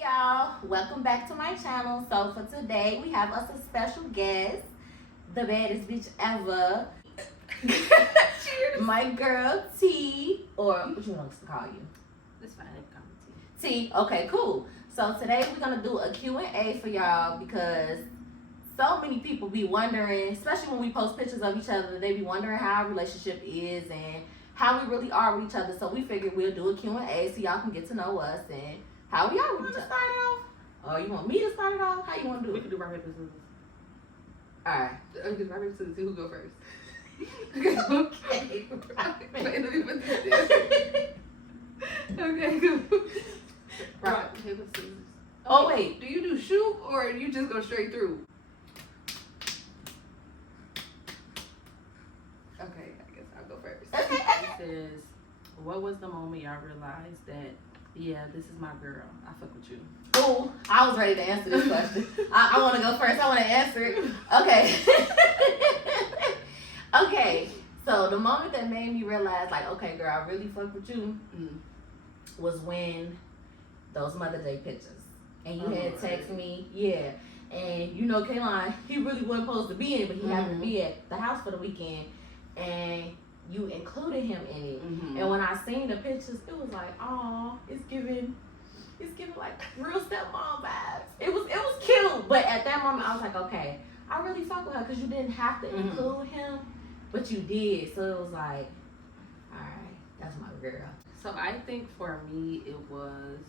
y'all, welcome back to my channel. So for today we have us a special guest, the baddest bitch ever. My girl T, or what you want us to call you? It's fine, they call me T. T, okay, cool. So today we're gonna do a Q&A for y'all because so many people be wondering, especially when we post pictures of each other, they be wondering how our relationship is and how we really are with each other. So we figured we'll do a Q&A so y'all can get to know us and how we are with each other. Start it off? Oh, you want me to start it off? How you want to do We it? can do rock, paper, scissors. Alright. Do rock, paper, scissors. See who go first. Okay. Wait, let me put this down. Okay, go. Rock, paper, scissors. Oh, wait. Do you do shoot or you just go straight through? Okay, I guess I'll go first. Okay. It says, what was the moment y'all realized that, yeah, this is my girl, I fuck with you? Oh, I was ready to answer this question. I want to go first. I want to answer it. Okay. Okay. So the moment that made me realize, like, okay, girl, I really fuck with you, was when those Mother Day pictures, and you had text me, yeah. And you know, Kaylon, he really wasn't supposed to be in it, but he happened to be at the house for the weekend, and you included him in it. And when I seen the pictures, it was like, oh, it's giving like real stepmom vibes. It was cute, but at that moment I was like, okay, I really fuck with her because you didn't have to include him, but you did. So it was like, all right, that's my girl. So I think for me it was,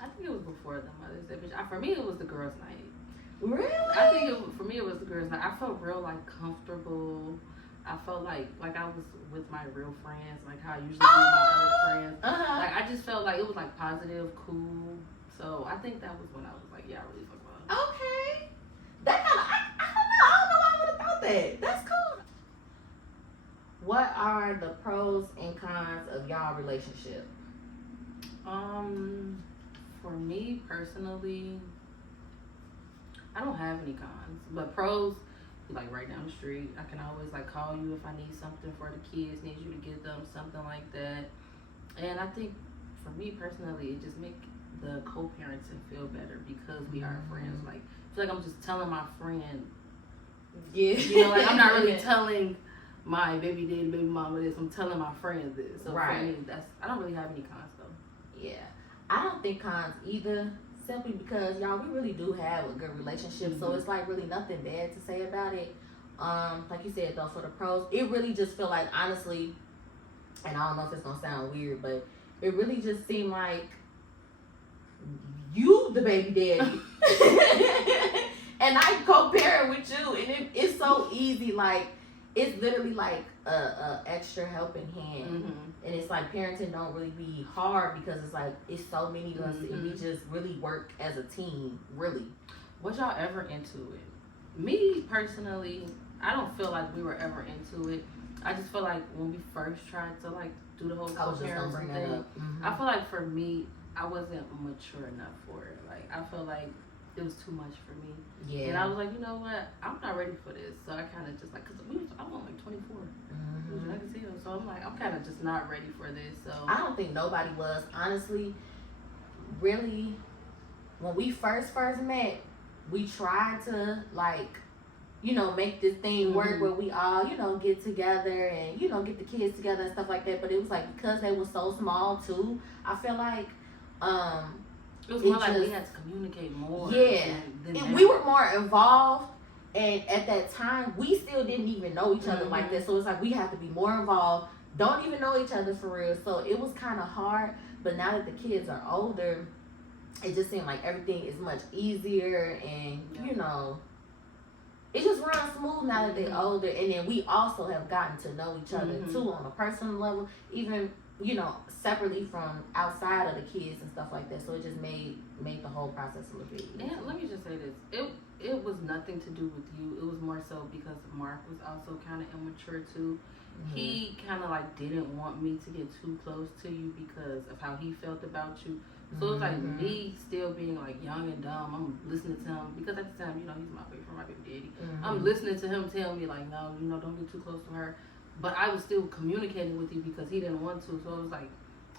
I think it was before the Mother's Day. For me it was the girls' night. Really? I think for me it was the girls' night. I felt real like comfortable. I felt like I was with my real friends, like how I usually do with my other friends. Like I just felt like it was like positive, cool. So I think that was when I was like, yeah, I really fuck with her. Okay. That kind of, I don't know. I don't know why I would have thought that. That's cool. What are the pros and cons of y'all relationship? For me personally, I don't have any cons, but pros, like right down the street, I can always like call you if I need something for the kids, need you to get them something like that. And I think for me personally, it just make the co-parenting feel better because we are friends. Like I feel like I'm just telling my friend, Yeah. you know, like I'm not really telling my baby daddy, baby mama this. I'm telling my friends this. So for me, I don't really have any cons though. Yeah, I don't think cons either. Simply because y'all, we really do have a good relationship, so it's like really nothing bad to say about it. Like you said though, for the pros, it really just feel like honestly, and I don't know if it's gonna sound weird, but it really just seemed like you the baby daddy, and I co-parent with you, and it's so easy. Like it's literally like a extra helping hand. And it's like parenting don't really be hard because it's like it's so many of us and we just really work as a team, really. Was y'all ever into it? Me personally, I don't feel like we were ever into it. I just feel like when we first tried to like do the whole co-parenting thing, I feel like for me, I wasn't mature enough for it. Like I feel like it was too much for me. Yeah. And I was like, you know what? I'm not ready for this. So I kind of just like, cause I'm only like 24. I can see them. So I'm like, I'm kind of just not ready for this. So I don't think nobody was. Honestly, really, when we first met, we tried to like, you know, make this thing work where we all, you know, get together and, you know, get the kids together and stuff like that. But it was like, because they were so small too, I feel like, it was more like we had to communicate more. Yeah. And we were more involved. And at that time, we still didn't even know each other like that. So it's like we have to be more involved. Don't even know each other for real. So it was kind of hard. But now that the kids are older, it just seemed like everything is much easier. And, you know, it just runs smooth now that they're older. And then we also have gotten to know each other, too, on a personal level. Even, you know, separately from outside of the kids and stuff like that. So it just made the whole process a little bit easier. And let me just say this. It was nothing to do with you. It was more so because Mark was also kind of immature too. He kind of like didn't want me to get too close to you because of how he felt about you. So it was like me still being like young and dumb. I'm listening to him because at the time, you know, he's my boyfriend, my baby daddy. I'm listening to him tell me like, no, you know, don't get too close to her. But I was still communicating with you because he didn't want to. So it was like,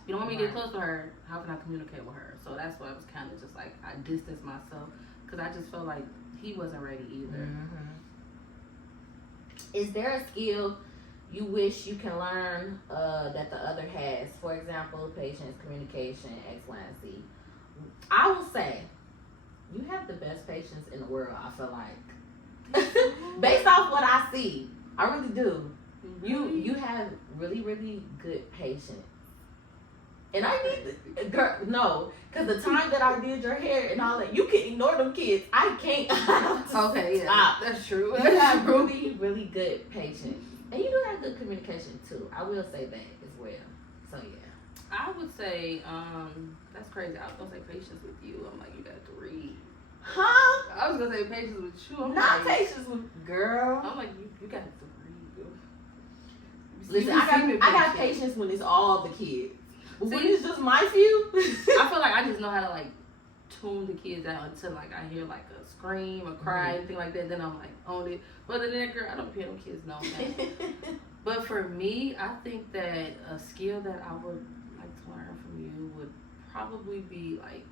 you don't want me to get close to her, how can I communicate with her? So that's why I was kind of just like, I distanced myself because I just felt like he wasn't ready either. Mm-hmm. Is there a skill you wish you can learn that the other has? For example, patience, communication, X, Y, and Z. I will say, you have the best patience in the world, I feel like. Based off what I see, I really do. You have really, really good patience. And I need, girl, no, because the time that I did your hair and all that, you can ignore them kids. I can't. Okay, yeah, that's true. You have really, really good patience. And you do have good communication too. I will say that as well. So yeah. I would say, that's crazy. I was gonna say patience with you. I'm like, you got 3. Huh? I was gonna say patience with you. I'm Not like, patience with girl. I'm like, you got 3. Listen, I got patience when it's all the kids. But when it's just my few, I feel like I just know how to like tune the kids out until like I hear like a scream, a cry, anything like that. Then I'm like on it. But other than that, girl, I don't care them kids know that. But for me, I think that a skill that I would like to learn from you would probably be like,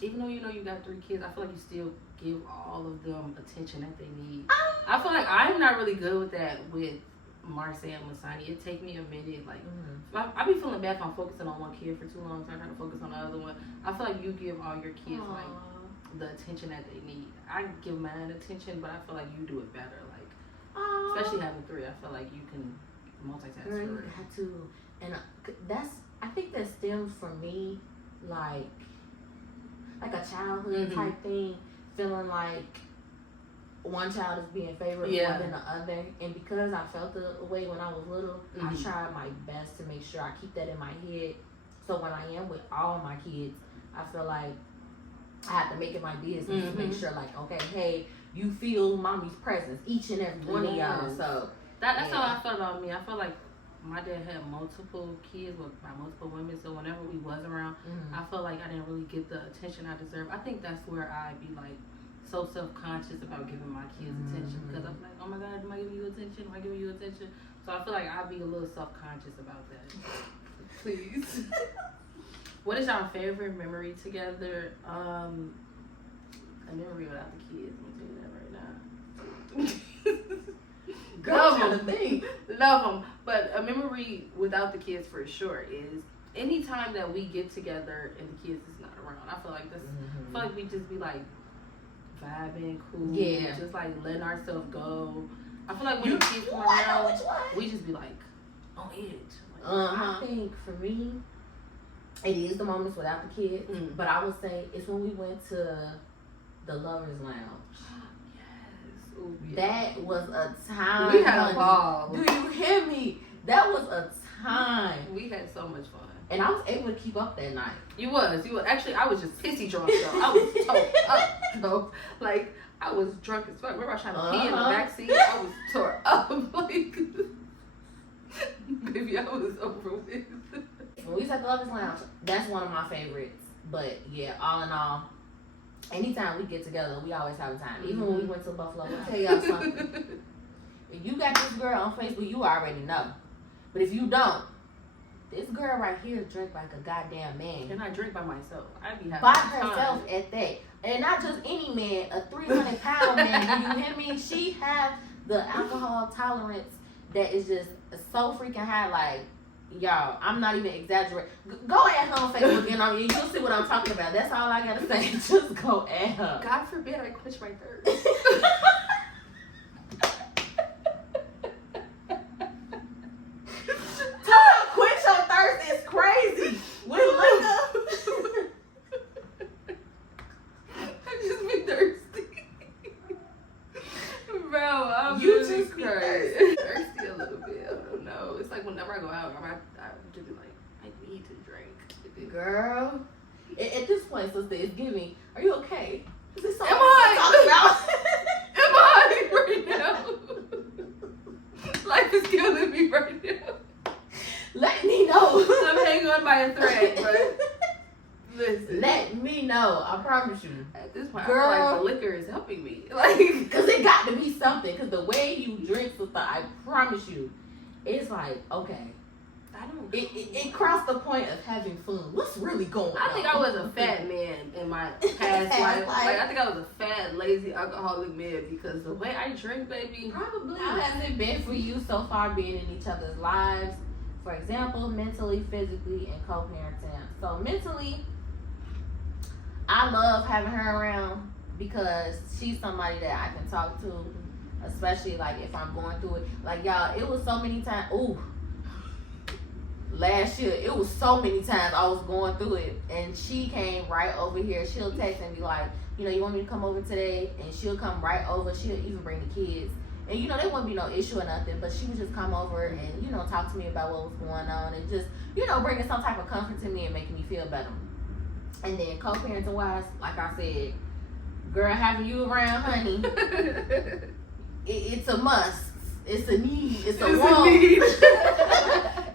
even though you know you got 3 kids, I feel like you still give all of them attention that they need. I feel like I'm not really good with that with Marseille and Masani. It take me a minute. Like I be feeling bad if I'm focusing on one kid for too long, so I try to focus on the other one. I feel like you give all your kids like the attention that they need. I give mine attention, but I feel like you do it better. Like especially having 3, I feel like you can multitask. Girl, you have to, and I think that stems from me like a childhood type thing, feeling like one child is being favored more than the other, and because I felt the way when I was little, I tried my best to make sure I keep that in my head. So when I am with all my kids, I feel like I have to make it my business to make sure, like, okay, hey, you feel mommy's presence, each and every one of y'all. So that's how I felt about me. I felt like my dad had multiple kids by multiple women, so whenever we was around, I felt like I didn't really get the attention I deserve. I think that's where I be like so self-conscious about giving my kids attention, because I'm like, oh my God, am I giving you attention? Am I giving you attention? So I feel like I'd be a little self-conscious about that. Please. What is our favorite memory together? A memory without the kids. I'm gonna tell you that right now. Love them. Love them. But a memory without the kids for sure is anytime that we get together and the kids is not around. I feel like this. I feel like we just be like vibing, cool, just like letting ourselves go. I feel like when the kids come around, we just be like on edge. Like, I think for me, it is the moments without the kids, but I would say it's when we went to the Lovers Lounge. Yes. Ooh, that was a time. We had a ball. Do you hear me? That was a time. We had so much fun. And I was able to keep up that night. You was. Actually, I was just pissy drunk, though. I was tore up, though. Like, I was drunk as fuck. Remember, I was trying to pee in the backseat? I was tore up. Like, baby, I was over with. When we was at the Lovers Lounge, that's one of my favorites. But, yeah, all in all, anytime we get together, we always have a time. Even when we went to Buffalo, I'll tell y'all something. If you got this girl on Facebook, you already know. But if you don't, this girl right here drink like a goddamn man. And I drink by myself. I be having by herself at that. And not just any man, a 300-pound man. Do you hear me? She have the alcohol tolerance that is just so freaking high. Like, y'all, I'm not even exaggerating. Go at her on Facebook and on you. You'll see what I'm talking about. That's all I gotta say. Just go at her. God forbid I quench my thirst. It's crazy. With liquor. I just be thirsty. Bro, I'm you really just crazy. Thirsty a little bit. I don't know. It's like whenever I go out, I just be like, I need to drink. Girl, at this point, sister, it's giving. Are you okay? Is this something Am I? Am I right now? Life is killing me right now. Let me know. I'm hanging on by a thread, but listen. Let me know. I promise you. At this point, girl, I feel like the liquor is helping me. Like, because it got to be something. Because the way you drink, sister, I promise you, it's like, okay, It crossed the point of having fun. What's really going on? I think I was a fat man in my past life. Like, I think I was a fat, lazy, alcoholic man because the way I drink, baby. Probably. How has it been for you so far being in each other's lives? For example, mentally, physically, and co-parenting. So mentally, I love having her around because she's somebody that I can talk to, especially like if I'm going through it. Like y'all, it was so many times. Ooh. Last year, it was so many times I was going through it, and she came right over here. She'll text and be like, you know, you want me to come over today? And she'll come right over. She'll even bring the kids. And, you know, there wouldn't be no issue or nothing, but she would just come over and, you know, talk to me about what was going on and just, you know, bringing some type of comfort to me and making me feel better. And then co-parenting wise, like I said, girl, having you around, honey, it's a must. It's a need. It's a want.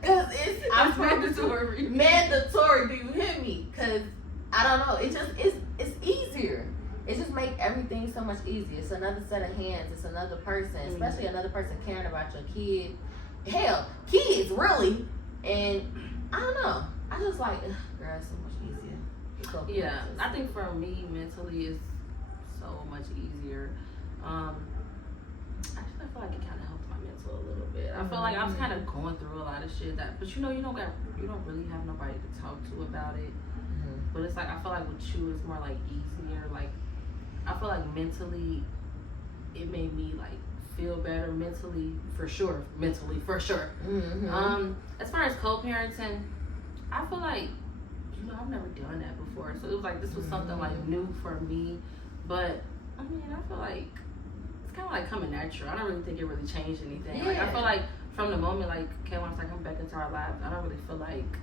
Because it's mandatory. Mandatory. Do you hear me? Because I don't know. It's easier. It just makes everything so much easier. It's another set of hands. It's another person, especially another person caring about your kid. Hell, kids really. And I don't know. I just like, girl, it's so much easier. Yeah, I think for me mentally it's so much easier. Actually, I feel like it kind of helped my mental a little bit. I feel like I was kind of going through a lot of shit but you know, you don't really have nobody to talk to about it. But it's like I feel like with you it's more like easier. Like I feel like mentally it made me like feel better mentally for sure. As far as co-parenting, I feel like, you know, I've never done that before, so it was like this was something like new for me. But I mean, I feel like it's kind of like coming natural. I don't really think it really changed anything. Yeah. Like I feel like from the moment like Kayla's like come back into our lives, I don't really feel like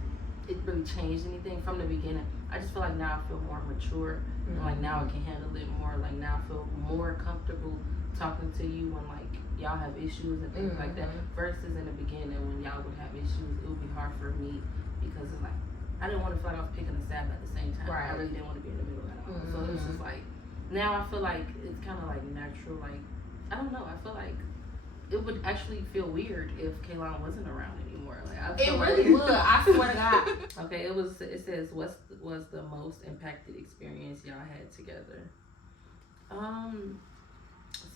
it really changed anything from the beginning. I just feel like now I feel more mature and like now I can handle it more. Like now I feel more comfortable talking to you when like y'all have issues and things like that. Versus in the beginning when y'all would have issues, it would be hard for me because it's like I didn't want to feel like I was picking a stab at the same time. Right. I really didn't want to be in the middle at all. So it's just like now I feel like it's kind of like natural. Like I don't know. I feel like it would actually feel weird if Kaylon wasn't around anymore. Like I feel it really would. I swear to God. Okay, it says what was the most impacted experience y'all had together?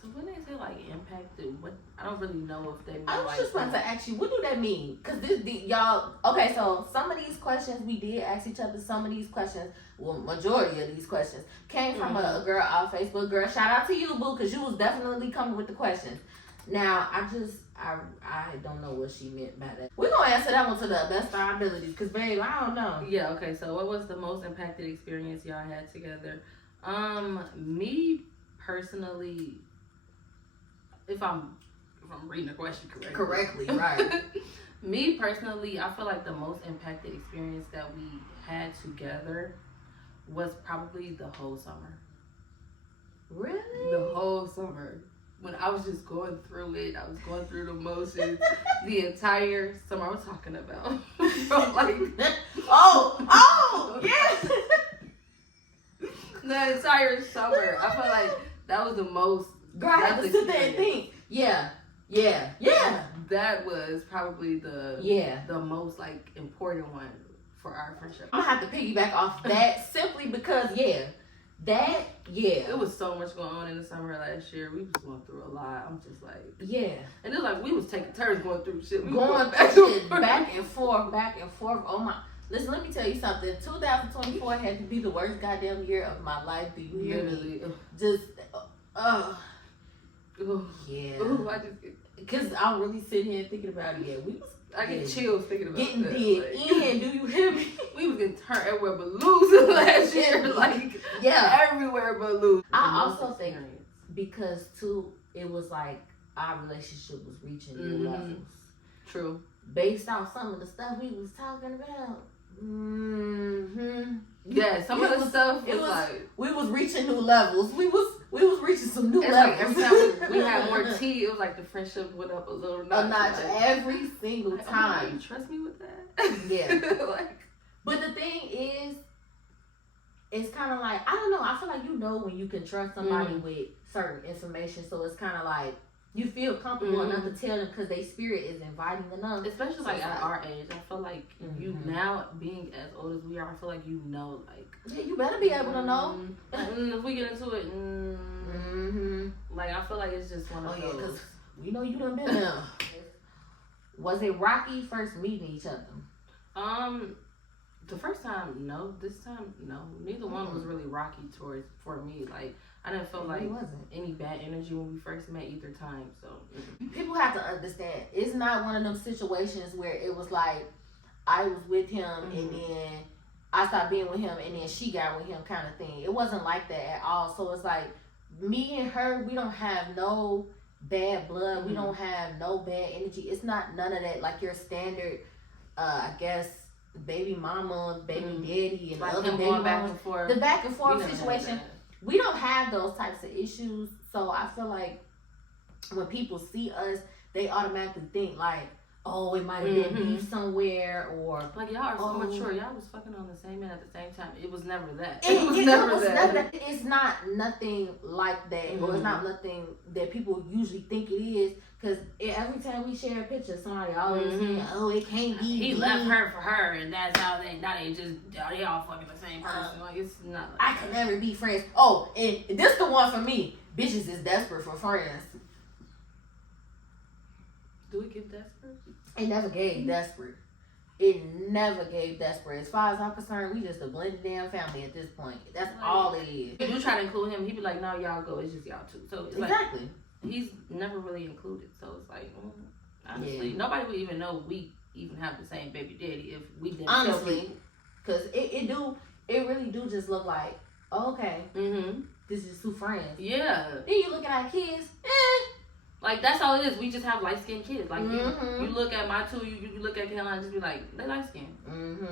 So when they say like impacted, what I don't really know if they mean. I was like just about to ask you, what do that mean? Because y'all, okay, so some of these questions we did ask each other. Some of these questions, well, majority of these questions came from a girl off Facebook. Girl, shout out to you, boo, because you was definitely coming with the questions. Now, I don't know what she meant by that. We're going to answer that one to the best of our abilities, because, babe, I don't know. Yeah, okay, so what was the most impacted experience y'all had together? Me, personally, if I'm reading the question correctly. Right. Me, personally, I feel like the most impacted experience that we had together was probably the whole summer. Really? The whole summer. When I was just going through it, I was going through the motions the entire summer. I was talking about from like yeah. The entire summer. I feel like that was the most. Girl, I had to sit there and think. Yeah. That was probably the most like important one for our friendship. I'm gonna have to piggyback off that simply because it was so much going on in the summer last year. We was going through a lot. I'm just like, and it was like we was taking turns going through shit. Back and forth. Oh my! Listen, let me tell you something. 2024 had to be the worst goddamn year of my life. Do you hear me? Just because I'm really sitting here thinking about it. Yeah, I get chills thinking about getting that. in. Do you hear me? We was getting turned everywhere but loose last year. Like everywhere but loose. I also think because too, it was like our relationship was reaching new levels. True. Based off some of the stuff we was talking about. Yeah, some of the stuff was like we was reaching new levels. We was reaching some new levels. Like every time we had more tea, it was like the friendship went up a little notch. A notch every single time. Oh, you trust me with that? Yeah. But the thing is, it's kind of like, I don't know. I feel like you know when you can trust somebody with certain information. So it's kind of like, you feel comfortable enough to tell them because their spirit is inviting enough. Especially like at our age, I feel like you now being as old as we are, I feel like you know, like yeah, you better be able to know. If we get into it, like I feel like it's just one of those. Because we know you done been there. Was it rocky first meeting each other? The first time, no. This time, no. Neither one was really rocky for me. Like I didn't feel like any bad energy when we first met either time. So people have to understand, it's not one of them situations where it was like I was with him and then I stopped being with him and then she got with him kind of thing. It wasn't like that at all. So it's like me and her, we don't have no bad blood. We don't have no bad energy. It's not none of that like your standard, I guess, baby mama, baby daddy, and like other baby mamas. The back and forth situation. We don't have those types of issues. So I feel like when people see us, they automatically think like, oh, it might have been beef somewhere, or like y'all are so mature. Y'all was fucking on the same man at the same time. It was never that. It was never that. It's not nothing like that, or it's not nothing that people usually think it is. Because every time we share a picture, somebody always saying, "Oh, it can't be." He left her for her, and that's how they all fucking the same person. Like it's not. Like I can never be friends. Oh, and this the one for me. Bitches is desperate for friends. Do it get desperate? It never gave desperate. It never gave desperate. As far as I'm concerned, we just a blended damn family at this point. That's like, all it is. If you try to include him, he'd be like, "No, y'all go. It's just y'all two." So it's exactly. Like, he's never really included. So it's like, honestly, nobody would even know we even have the same baby daddy if we didn't. Honestly, because it really do just look like, oh, okay, this is two friends. Yeah. Then you look at our kids, Like that's all it is. We just have light skinned kids. Like you look at my two, you look at Caroline, and just be like, they light skinned.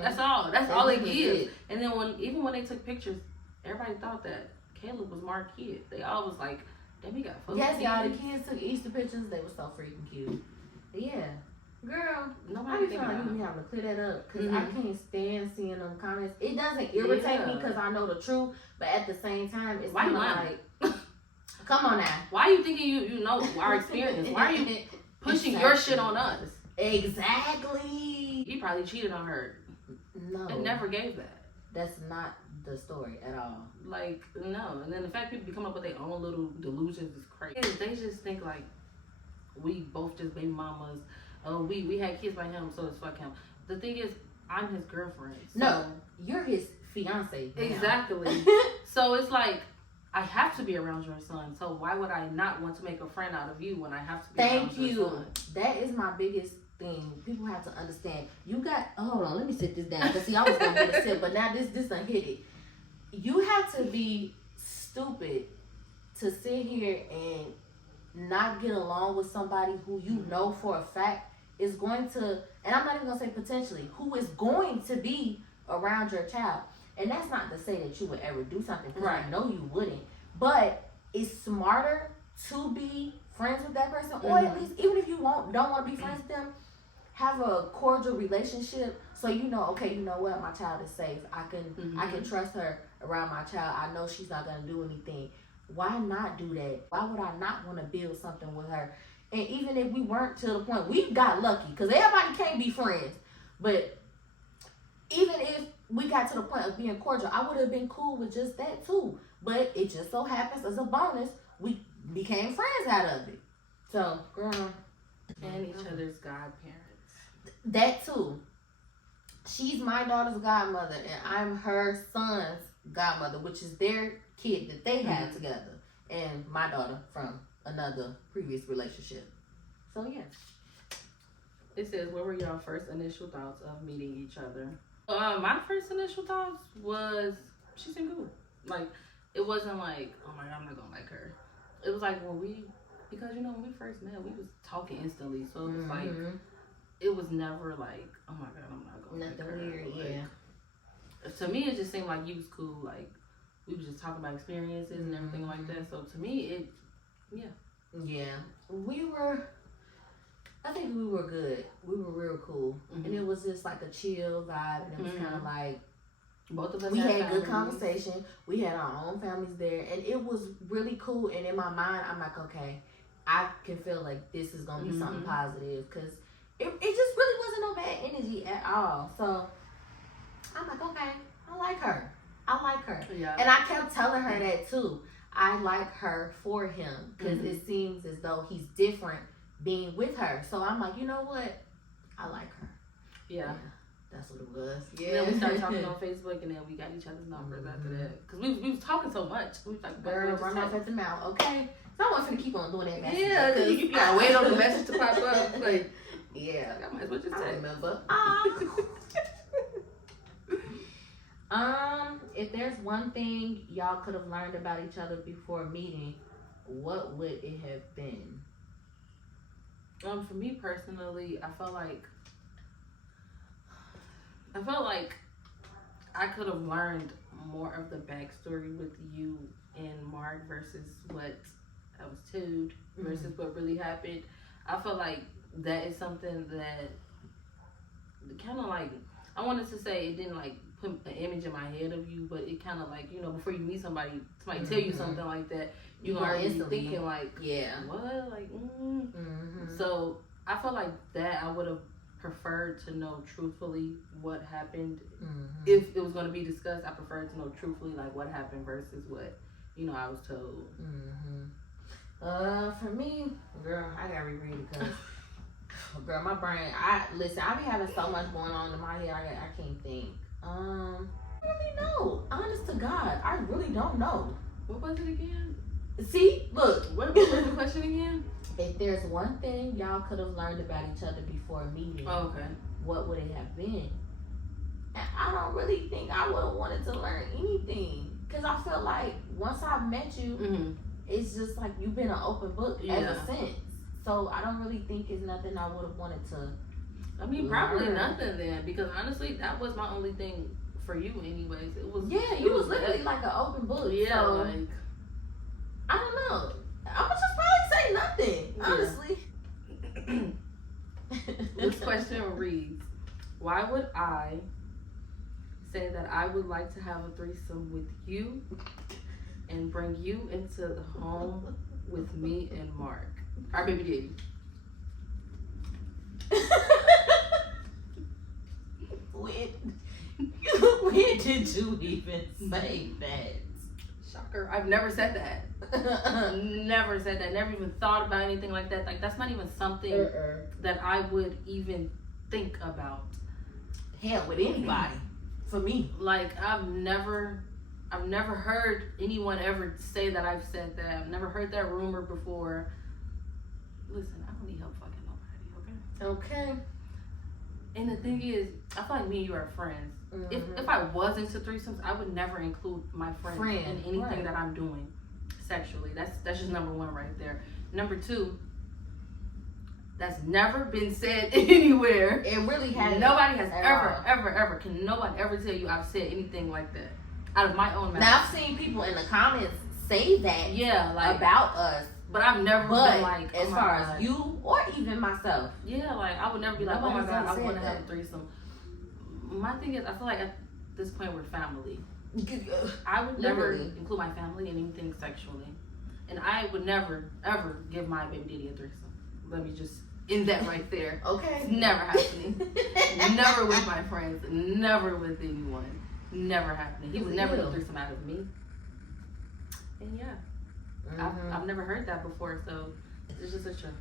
That's all. That's all it is. And then when they took pictures, everybody thought that Caleb was Mark's kid. They all was like, damn, he got photos. Yes, y'all. The kids took Easter pictures. They were so freaking cute. But yeah, girl, nobody I be trying to have to clear that up because I can't stand seeing them comments. It doesn't irritate me because I know the truth, but at the same time, it's kind of like. Come on now. Why are you thinking you know our experience? Why are you pushing your shit on us? Exactly. He probably cheated on her. No. And never gave that. That's not the story at all. Like, no. And then the fact people come up with their own little delusions is crazy. They just think like we both just baby mamas. Oh, we had kids by him, so it's fuck him. The thing is, I'm his girlfriend. So no, you're his fiance. Exactly. So it's like, I have to be around your son, so why would I not want to make a friend out of you when I have to be around your son? That is my biggest thing. People have to understand. You got, hold on, let me sit this down. Because see, I was going to get a sip, but now this done hit it. You have to be stupid to sit here and not get along with somebody who you know for a fact is going to, and I'm not even going to say potentially, who is going to be around your child. And that's not to say that you would ever do something, because I know you wouldn't. But it's smarter to be friends with that person, or at least, even if you don't want to be friends with them, have a cordial relationship so you know, okay, you know what, my child is safe. I can trust her around my child. I know she's not gonna do anything. Why not do that? Why would I not want to build something with her? And even if we weren't to the point, we got lucky because everybody can't be friends. But even if we got to the point of being cordial, I would have been cool with just that too. But it just so happens as a bonus, we became friends out of it. So, girl. And each other's godparents. That too. She's my daughter's godmother, and I'm her son's godmother, which is their kid that they had together. And my daughter from another previous relationship. So, yeah. It says, what were your first initial thoughts of meeting each other? My first initial thoughts was, she seemed good. Like, it wasn't like, oh my God, I'm not gonna like her. It was like because when we first met, we was talking instantly. So it was like, it was never like, oh my God, I'm not gonna like her. Nothing weird, like, to me, it just seemed like you was cool. Like, we was just talking about experiences and everything like that. So to me, Yeah. I think we were good. We were real cool. And it was just like a chill vibe. And it was kind of like, both of us we had good conversation. We had our own families there. And it was really cool. And in my mind, I'm like, okay, I can feel like this is gonna be something Mm-hmm. positive, because it just really wasn't no bad energy at all. So I'm like, okay, I like her. Yeah. And I kept telling her that too. I like her for him, because it seems as though he's different being with her. So I'm like, you know what? I like her. Yeah. That's what it was. Yeah. Then we started talking on Facebook, and then we got each other's numbers after that. Because we was talking so much. We was like, girl, run off at the mouth, okay? So I wasn't finna keep on doing that message. Yeah, you gotta wait on the message to pop up. Like, yeah. I might as well just I say. remember. If there's one thing y'all could have learned about each other before meeting, what would it have been? For me personally, I felt like I could have learned more of the backstory with you and Mark versus what I was told versus what really happened. I feel like that is something that kind of like, I wanted to say it didn't like put an image in my head of you, but it kind of like, you know, before you meet somebody tell you something like that, you know, already instantly thinking like, yeah, what, like, So I felt like that I would have preferred to know truthfully what happened. If it was going to be discussed, I preferred to know truthfully like what happened versus what, you know, I was told. For me, girl, I gotta reread it, because girl, my brain, I be having so much going on in my head, I can't think. I don't really know. Honest to God, I really don't know. What was it again? See, look. What was the question again? If there's one thing y'all could have learned about each other before meeting, what would it have been? And I don't really think I would have wanted to learn anything, because I feel like once I met you, it's just like you've been an open book ever since. So I don't really think it's nothing I would have wanted to. I mean, probably nothing then, because honestly, that was my only thing for you, anyways. It was you was literally like an open book. Yeah, so, like I don't know. I would just probably say nothing, honestly. This question reads: why would I say that I would like to have a threesome with you and bring you into the home with me and Mark, our baby daddy? When did you even say that? Shocker. I've never said that. Never said that. Never even thought about anything like that. Like, that's not even something that I would even think about. Hell, with anybody. For me. Like, I've never heard anyone ever say that I've said that. I've never heard that rumor before. Listen, I don't need help fucking nobody, okay? Okay. And the thing is, I feel like me and you are friends. If I was into threesomes, I would never include my friend in anything that I'm doing sexually. That's just number one right there. Number two, that's never been said anywhere. It really hasn't. Nobody has ever. Can no one ever tell you I've said anything like that out of my own mouth? Now I've seen people in the comments say that. Yeah, like about us. But I've never been like, as far as you or even myself. Yeah, like I would never be like, oh my God, I want to have a threesome. My thing is, I feel like at this point we're family. I would never include my family in anything sexually. And I would never, ever give my baby daddy a threesome. Let me just end that right there. Okay. It's never happening. Never with my friends. Never with anyone. Never happening. He would never do a threesome out of me. And yeah. I've never heard that before, so it's just such a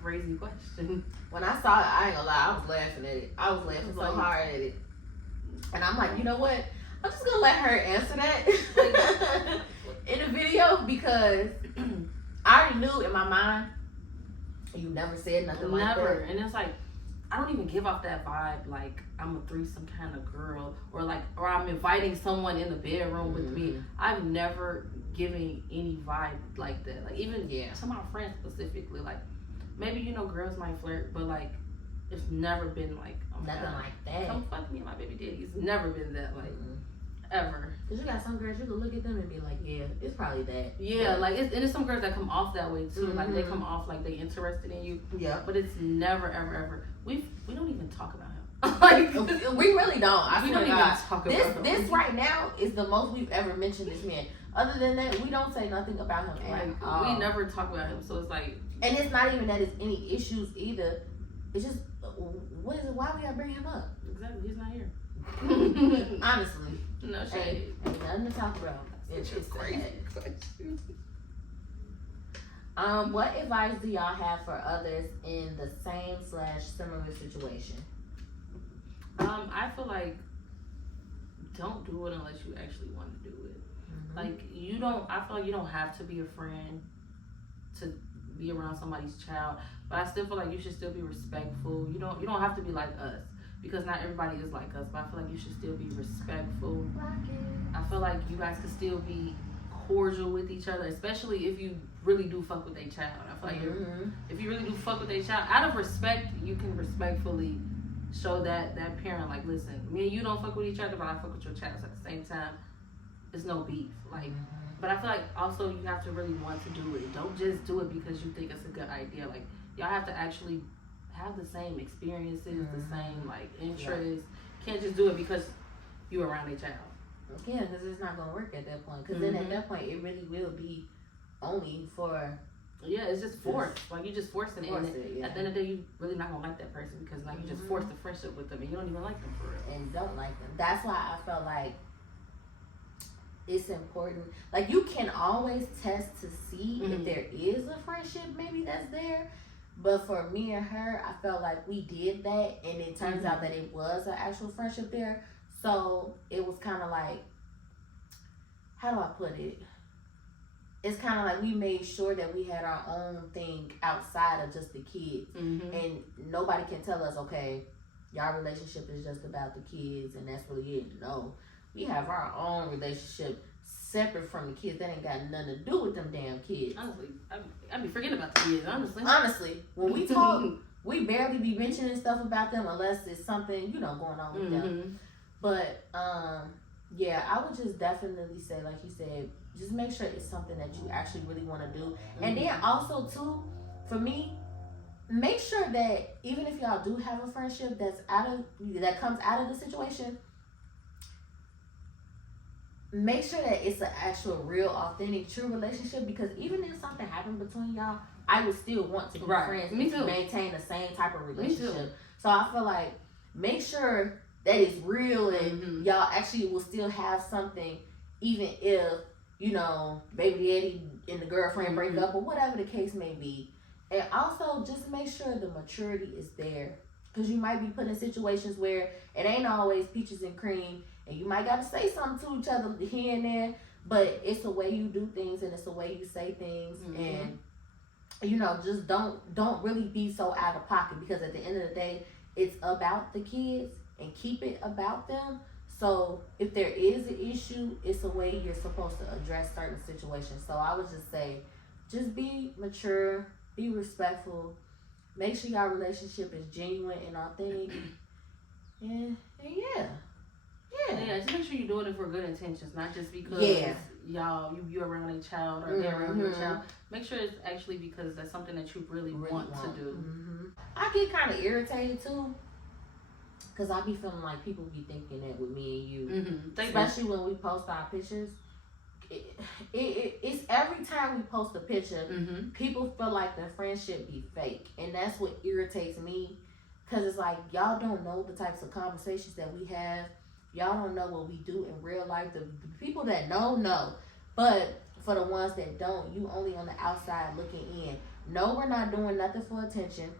crazy question. When I saw it, I ain't gonna lie, I was laughing at it. I was laughing so hard at it. And I'm like, you know what? I'm just gonna let her answer that in the video, because I already knew in my mind you never said nothing like that. Never. And it's like, I don't even give off that vibe like I'm a threesome kind of girl, or I'm inviting someone in the bedroom with me. I've never given any vibe like that. Like even to my friends specifically, like maybe girls might flirt, but like it's never been like nothing like that. Come fuck me and my baby daddy. It's never been that like ever. Cause you got some girls you can look at them and be like, yeah, it's probably that. Yeah, like it's some girls that come off that way too. Like they come off like they interested in you. Yeah. But it's never ever. We don't even talk about him. Like, we really don't. I we swear don't to even God. talk This about this right now is the most we've ever mentioned this man. Other than that, we don't say nothing about him at all. We never talk about him, so it's like, and it's not even that it's any issues either. It's just what is it? Why we gotta bring him up? exactly, he's not here. Honestly, No shade. ain't nothing to talk about. It's just crazy. What advice do y'all have for others in the same/similar situation? I feel like don't do it unless you actually want to do it. Mm-hmm. Like I feel like you don't have to be a friend to be around somebody's child, but I still feel like you should still be respectful. You don't have to be like us because not everybody is like us, but I feel like you should still be respectful. I feel like you guys could still be cordial with each other, especially if you really do fuck with their child. I feel like if you really do fuck with their child, out of respect, you can respectfully show that parent, like, listen, me and you don't fuck with each other, but I fuck with your child. So at the same time, it's no beef. Like, but I feel like also you have to really want to do it. Don't just do it because you think it's a good idea. Like, y'all have to actually have the same experiences, the same like interests. Can't just do it because you around a child. Yeah, because it's not gonna work at that point. Because then at that point, it really will be only for. Yeah, it's just forced. Like, you just forcing it. Force And it, yeah. at the end of the day, you really not gonna like that person because like you just forced the friendship with them and you don't even like them for real. And don't like them. That's why I felt like it's important. Like, you can always test to see if there is a friendship maybe that's there. But for me and her, I felt like we did that, and it turns out that it was an actual friendship there. So it was kind of like, how do I put it? It's kind of like we made sure that we had our own thing outside of just the kids. And nobody can tell us, okay, y'all relationship is just about the kids and that's really it. No, we have our own relationship separate from the kids. That ain't got nothing to do with them damn kids. Honestly, I be forgetting about the kids, Honestly, when we talk, we barely be mentioning stuff about them unless it's something, going on with them. But, yeah, I would just definitely say, like you said, just make sure it's something that you actually really want to do. And then also, too, for me, make sure that even if y'all do have a friendship that comes out of the situation, make sure that it's an actual, real, authentic, true relationship. Because even if something happened between y'all, I would still want to be friends. Me too. Maintain the same type of relationship. So I feel like make sure that it's real and y'all actually will still have something, even if baby daddy and the girlfriend break up or whatever the case may be. And also just make sure the maturity is there, because you might be put in situations where it ain't always peaches and cream, and you might got to say something to each other here and there, but it's the way you do things and it's the way you say things. And just don't really be so out of pocket, because at the end of the day, it's about the kids, and keep it about them. So if there is an issue, it's a way you're supposed to address certain situations. So I would just say, just be mature, be respectful, make sure your relationship is genuine and authentic, and yeah, just make sure you're doing it for good intentions, not just because you around a child or they're around your child. Make sure it's actually because that's something that you really want to do. I get kind of irritated too, because I be feeling like people be thinking that with me and you, especially when we post our pictures. It's every time we post a picture, people feel like their friendship be fake, and that's what irritates me, because it's like, y'all don't know the types of conversations that we have. Y'all don't know what we do in real life. The people that know, but for the ones that don't, you only on the outside looking in. No, we're not doing nothing for attention.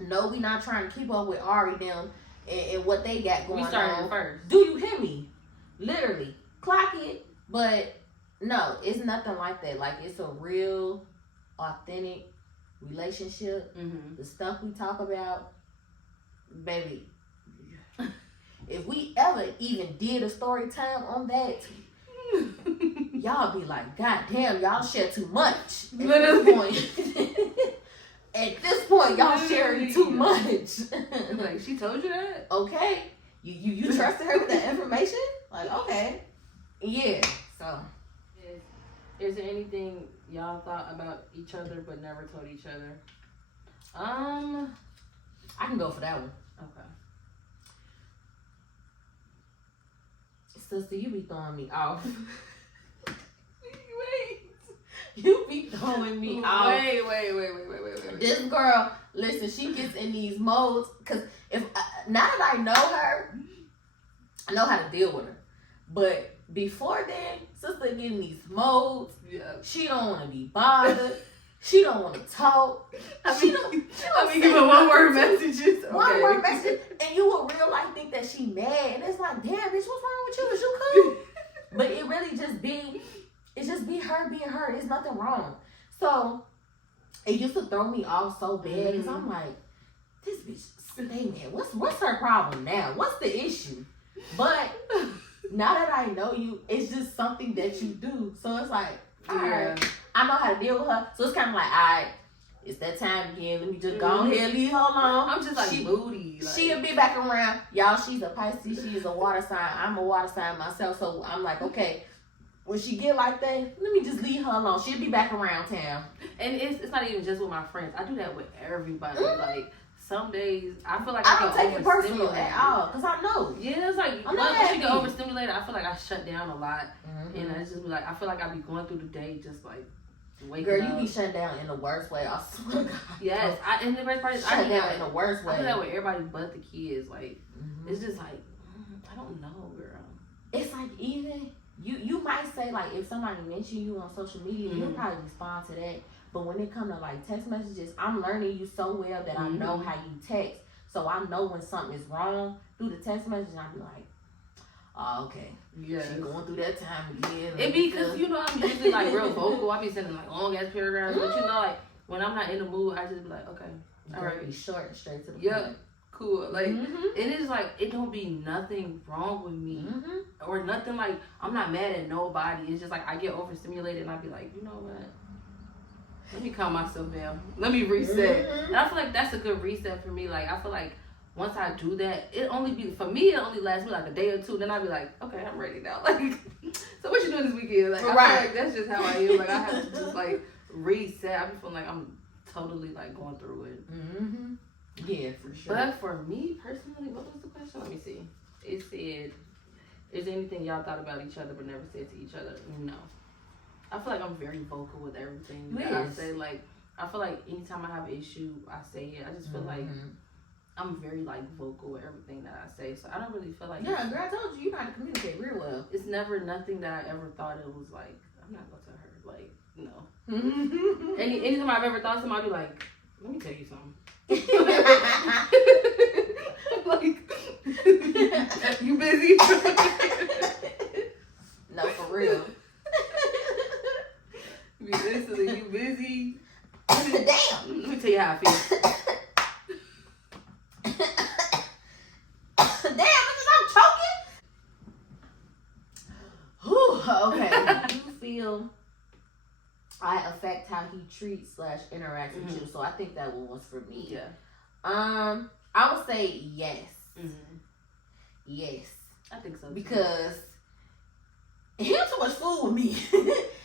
No, we not trying to keep up with Ari them and what they got going on. We started first. Do you hear me? Literally. Clock it. But no, it's nothing like that. Like, it's a real, authentic relationship. The stuff we talk about, baby, if we ever even did a story time on that, y'all be like, God damn, y'all share too much at this point. At this point, y'all sharing too much. Like, she told you that? Okay. You trusted her with that information? Like, okay. Yeah. So, is there anything y'all thought about each other but never told each other? I can go for that one. Okay. Sister, you be throwing me off. Wait. You be throwing me off. Wait. This girl, listen, she gets in these modes because now that I know her, I know how to deal with her. But before then, sister get in these modes. Yeah. She don't want to be bothered. She don't want to talk. She don't give her one word messages. Okay. One word message, and you will real life think that she mad, and it's like, damn, bitch, what's wrong with you? Is you cool? But it really just be her being her. There's nothing wrong. So it used to throw me off so bad because I'm like, this bitch, hey man, what's her problem now? What's the issue? But now that I know you, it's just something that you do. So it's like, all right, I know how to deal with her. So it's kind of like, all right, it's that time again. Let me just go ahead and leave her alone. I'm just like moody. Like. She'll be back around. Y'all, she's a Pisces. She is a water sign. I'm a water sign myself. So I'm like, okay, when she get like that, let me just leave her alone. She'll be back around town. And it's not even just with my friends. I do that with everybody. Like, some days, I feel like I don't take it personal at all. Because I know. Yeah, it's like, once you get overstimulated, I feel like I shut down a lot. And I just be like, I feel like I be going through the day just like, waking up. You be shut down in the worst way. I swear to God. Yes, and the worst part is shut down in the worst way. I do that with everybody but the kids. Like, it's just like, I don't know, girl. It's like even you might say like if somebody mention you on social media, you'll probably respond to that. But when it comes to like text messages, I'm learning you so well that I know how you text. So I know when something is wrong through the text message, and I be like, oh, okay. Yeah, she going through that time again. It be because, you know, I'm usually like real vocal. I be sending like long ass paragraphs. But you know, like when I'm not in the mood, I just be like, okay. All right. Be short and straight to the point. Cool. Like, it is like, it don't be nothing wrong with me. Or nothing like, I'm not mad at nobody. It's just like I get overstimulated and I be like, you know what? Let me calm myself down. Let me reset. And I feel like that's a good reset for me. Like, I feel like once I do that, it only lasts me like a day or two. Then I'll be like, okay, I'm ready now. Like, so what you doing this weekend? Like, I feel like that's just how I am. Like, I have to just like reset. I be feeling like I'm totally like going through it. Yeah, for sure. But for me personally, what was the question? Let me see. It said, is there anything y'all thought about each other but never said to each other? No. I feel like I'm very vocal with everything that I say. Like, I feel like anytime I have an issue, I say it. I just feel like I'm very like vocal with everything that I say. So I don't really feel like girl, I told you know how to communicate real well. It's never nothing that I ever thought it was like, I'm not gonna tell her. Like, no. Anytime I've ever thought something, I'd be like, let me tell you something. Like, you busy? No, for real. You busy? Damn. Let me tell you how I feel. Damn, I'm choking. Whew, okay. Do you feel I affect how he treats / interacts with you? So I think that one was for me. Yeah. I would say yes. Yes. I think so too. Because he had too much food with me.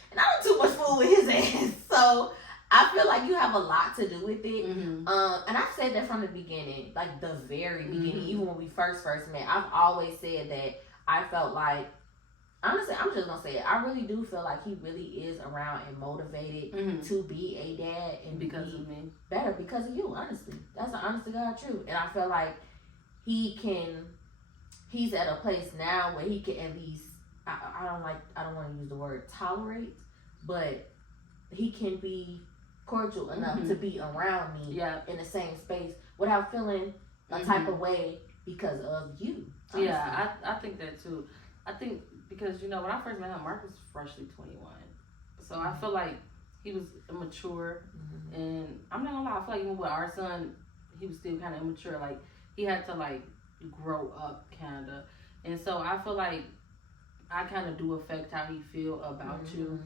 And I do too much food with his ass. So I feel like you have a lot to do with it. And I've said that from the beginning, like the very beginning, even when we first met. I've always said that I felt like, honestly, I'm just gonna say it. I really do feel like he really is around and motivated to be a dad and because be of me. Better because of you. Honestly, that's the honest to God truth. And I feel like he's at a place now where he can at least. I don't want to use the word tolerate, but he can be cordial enough to be around me in the same space without feeling a type of way because of you. Honestly. Yeah, I think that too. I think because, you know, when I first met him, Mark was freshly 21. So I feel like he was immature. And I'm not gonna lie, I feel like even with our son, he was still kind of immature. Like, he had to, like, grow up, kind of. And so I feel like I kind of do affect how he feel about you.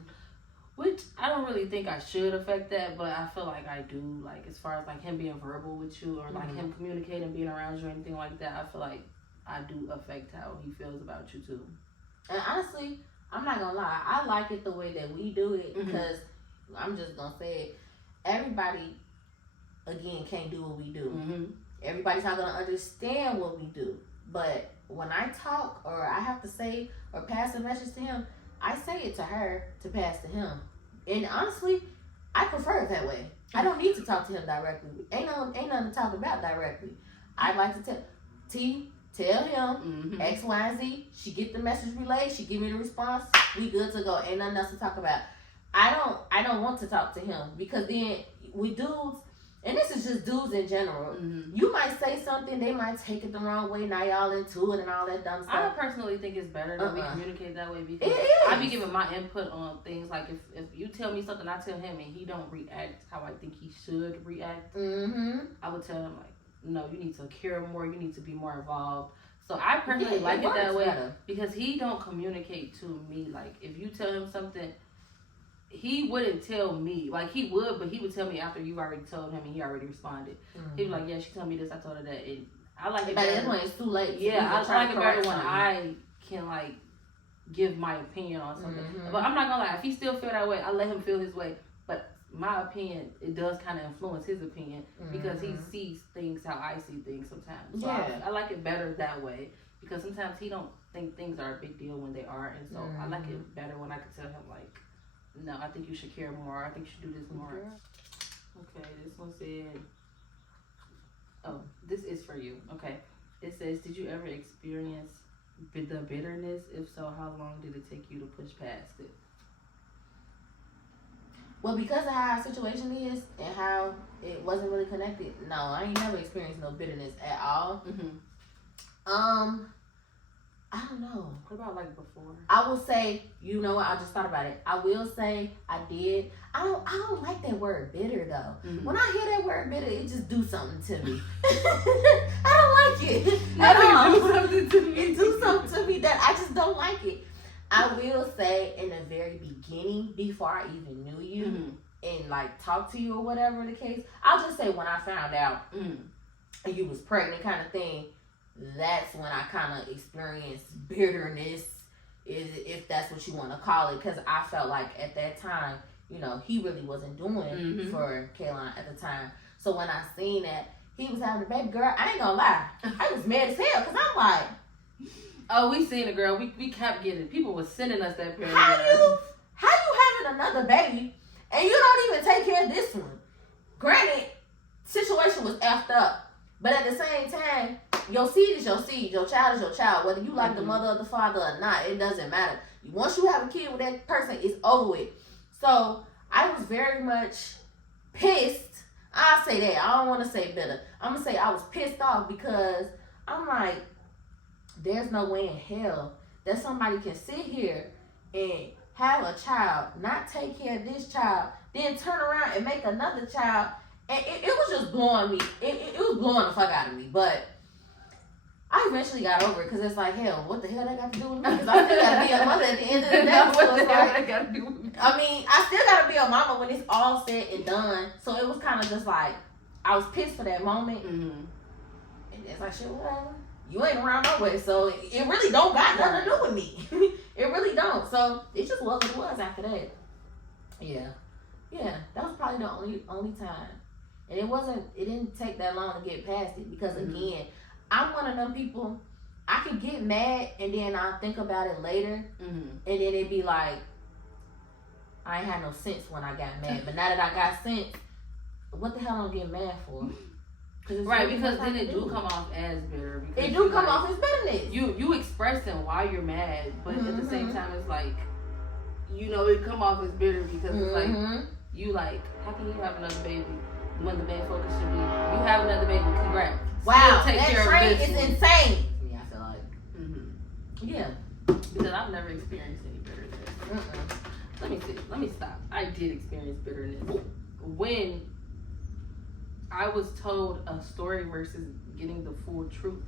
Which I don't really think I should affect that, but I feel like I do. Like, as far as, like, him being verbal with you or, like, him communicating, being around you or anything like that, I feel like I do affect how he feels about you, too. And honestly, I'm not gonna lie, I like it the way that we do it because I'm just gonna say it. Everybody, again, can't do what we do. Everybody's not gonna understand what we do, but when I talk or I have to say or pass a message to him, I say it to her to pass to him. And honestly, I prefer it that way. I don't need to talk to him directly. Ain't nothing to talk about directly. I like to tell him X, Y, and Z. She get the message relayed. She give me the response. We good to go. Ain't nothing else to talk about. I don't want to talk to him because then we dudes, and this is just dudes in general. You might say something, they might take it the wrong way. Now y'all into it and all that dumb stuff. I personally think it's better that we communicate that way because I be giving my input on things. Like if you tell me something, I tell him, and he don't react how I think he should react. I would tell him like, no, you need to care more. You need to be more involved. So I personally like it that way because he don't communicate to me. Like if you tell him something, he wouldn't tell me. Like he would, but he would tell me after you already told him and he already responded. He'd be like, yeah, she told me this, I told her that. And I like it better. When it's too late. Yeah, I like it better when I can like give my opinion on something. But I'm not gonna lie, if he still feel that way, I let him feel his way. But my opinion, it does kind of influence his opinion because he sees things how I see things sometimes. So I like it better that way because sometimes he don't think things are a big deal when they are, and so I like it better when I can tell him like, no, I think you should care more. I think you should do this more. Okay, this one said, oh, this is for you. Okay. It says, did you ever experience the bitterness? If so, how long did it take you to push past it? Well, because of how our situation is and how it wasn't really connected, no, I ain't never experienced no bitterness at all. I don't know. What about like before? I will say, you know what? I just thought about it. I will say I did. I don't like that word bitter though. When I hear that word bitter, it just do something to me. I don't like it. Do something to me. It do something to me that I just don't like it. I will say in the very beginning, before I even knew you and like talk to you or whatever the case, I'll just say when I found out and you was pregnant kind of thing. That's when I kind of experienced bitterness, if that's what you want to call it, because I felt like at that time, you know, he really wasn't doing for Kaylon at the time. So when I seen that he was having a baby girl, I ain't gonna lie, I was mad as hell because I'm like, oh, we seen a girl, we kept getting, people was sending us that picture. How you having another baby and you don't even take care of this one? Granted, situation was effed up, but at the same time, your seed is your seed. Your child is your child. Whether you like the mother or the father or not, it doesn't matter. Once you have a kid with that person, it's over with. So I was very much pissed. I'll say that. I don't want to say bitter. I'm going to say I was pissed off because I'm like, there's no way in hell that somebody can sit here and have a child, not take care of this child, then turn around and make another child. And it was just blowing me. It was blowing the fuck out of me. But I eventually got over it because it's like, hell, what the hell that got to do with me? Because I still got to be a mother at the end of the day. What the hell that got to do with me? I mean, I still got to be a mama when it's all said and done. So it was kind of just like, I was pissed for that moment. And it's like, shit, whatever. You ain't around no way. So it really don't got nothing to do with me. It really don't. So it just was what it was after that. Yeah. That was probably the only time. And it didn't take that long to get past it because again, I'm one of them people, I could get mad and then I'll think about it later and then it'd be like, I ain't had no sense when I got mad. But now that I got sense, what the hell I'm getting mad for? Right, because then it do come off as bitter. It do come off as bitterness. You expressing why you're mad, but at the same time it's like, you know, it come off as bitter because it's like, you like, how can you have another baby when the main focus should be, you have another baby, congrats. Wow, that train is insane. Yeah, I feel like. Yeah. Because I've never experienced any bitterness. Let me stop. I did experience bitterness. When I was told a story versus getting the full truth,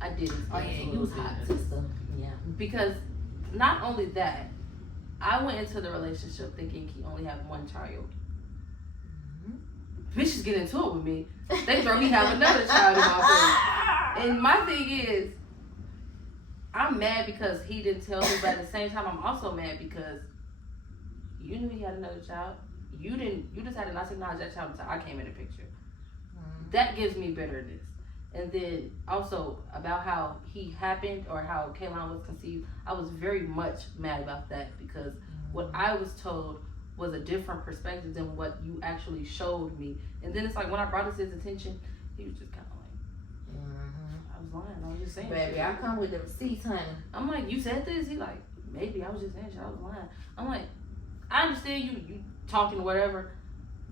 I did experience you was hot, sister. Yeah. Because not only that, I went into the relationship thinking he only had one child. Bitches get into it with me. They throw me have another child in my face. And my thing is, I'm mad because he didn't tell me, but at the same time, I'm also mad because you knew he had another child. You just had to not acknowledge that child until I came in the picture. That gives me bitterness. And then also about how he happened or how Kaylon was conceived, I was very much mad about that because what I was told was a different perspective than what you actually showed me. And then it's like when I brought it to his attention, he was just kind of like, I was lying. I was just saying. Baby, shit. I come with the receipts, honey. I'm like, you said this? He like, maybe I was just saying shit. I was lying. I'm like, I understand you talking or whatever,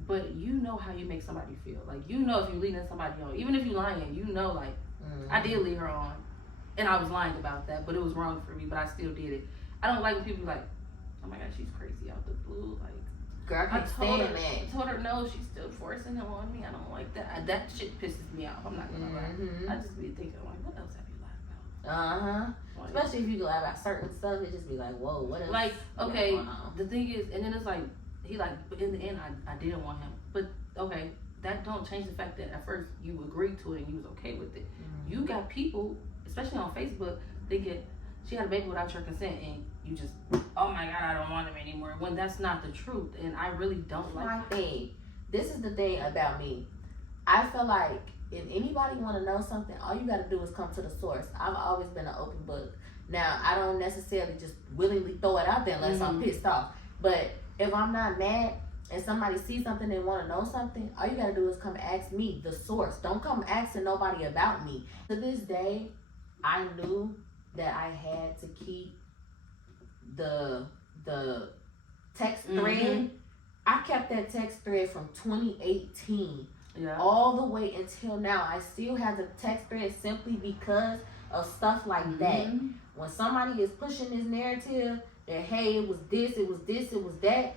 but you know how you make somebody feel. Like, you know if you leading somebody on, even if you lying, you know, like, I did lead her on. And I was lying about that, but it was wrong for me, but I still did it. I don't like when people be like, oh my God, she's crazy out the blue. Like, girl, I told her no, she's still forcing him on me. I don't like that. That shit pisses me off. I'm not gonna lie. I just be thinking, like, what else have you lied about? Like, especially if you lie about certain stuff, it just be like, whoa, what else? Like, okay, the thing is, and then it's like, he like, but in the end, I didn't want him. But okay, that don't change the fact that at first you agreed to it and you was okay with it. You got people, especially on Facebook, thinking she had a baby without your consent, and you just, oh my God, I don't want him anymore. When that's not the truth, and I really don't like. My thing. This is the thing about me. I feel like if anybody want to know something, all you got to do is come to the source. I've always been an open book. Now, I don't necessarily just willingly throw it out there unless I'm pissed off. But if I'm not mad and somebody sees something and want to know something, all you got to do is come ask me, the source. Don't come asking nobody about me. To this day, I knew that I had to keep the text thread. I kept that text thread from 2018 all the way until now. I still have the text thread simply because of stuff like that. When somebody is pushing this narrative that, hey, it was this, it was this, it was that,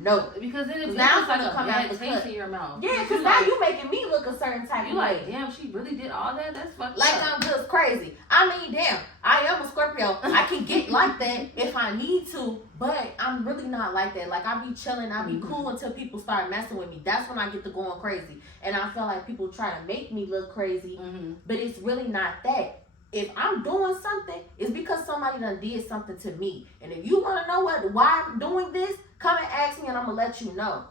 no. Because then it's now like a bad taste in your mouth. Yeah, because now you making me look a certain type of way. You like, damn, she really did all that? That's fucked like up. I'm just crazy. I mean, damn, I am a Scorpio. I can get like that if I need to, but I'm really not like that. Like, I be chilling, I be cool until people start messing with me. That's when I get to going crazy. And I feel like people try to make me look crazy, but it's really not that. If I'm doing something, it's because somebody done did something to me. And if you want to know why I'm doing this, come and ask me and I'm going to let you know.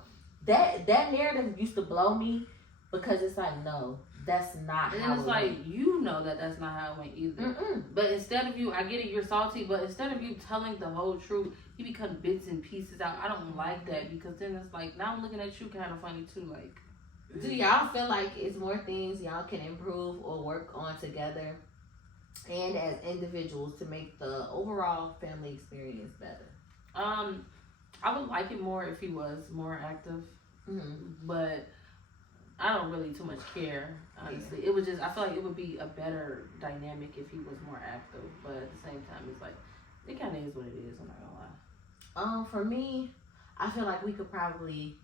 That narrative used to blow me because it's like, no, that's not how it went. And it's like, you know that's not how it went either. But instead of you, I get it, you're salty, but instead of you telling the whole truth, you be cutting bits and pieces out. I don't like that because then it's like, now I'm looking at you kind of funny too. Like, do y'all feel like it's more things y'all can improve or work on together and as individuals to make the overall family experience better? I would like it more if he was more active, but I don't really too much care, honestly. It would just, I feel like it would be a better dynamic if he was more active, but at the same time, it's like, it kind of is what it is, I'm not gonna lie. For me, I feel like we could probably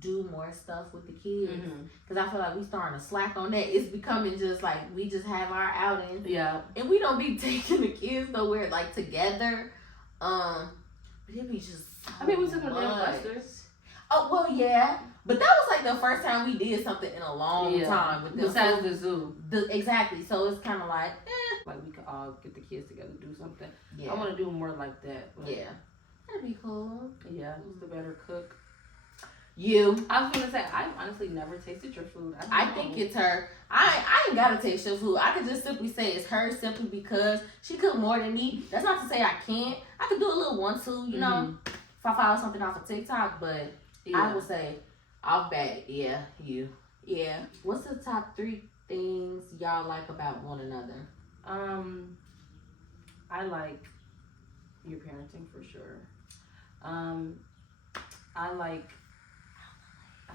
do more stuff with the kids, because I feel like we starting to slack on that. It's becoming just like we just have our outings, and we don't be taking the kids nowhere like together. But it be just we took them to Buster's. Oh well, yeah, but that was like the first time we did something in a long time with them. Besides the zoo, exactly. So it's kind of like, like we could all get the kids together, do something. Yeah, I want to do more like that. Yeah, that'd be cool. Yeah, who's the better cook? You. I was gonna say, I honestly never tasted your food. I think it's her. I ain't gotta taste your food. I could just simply say it's her simply because she cooked more than me. That's not to say I can't. I could do a little 1-2, you know, if I follow something off of TikTok. But I would say off bat, you. Yeah. What's the top 3 things y'all like about one another? I like your parenting for sure. I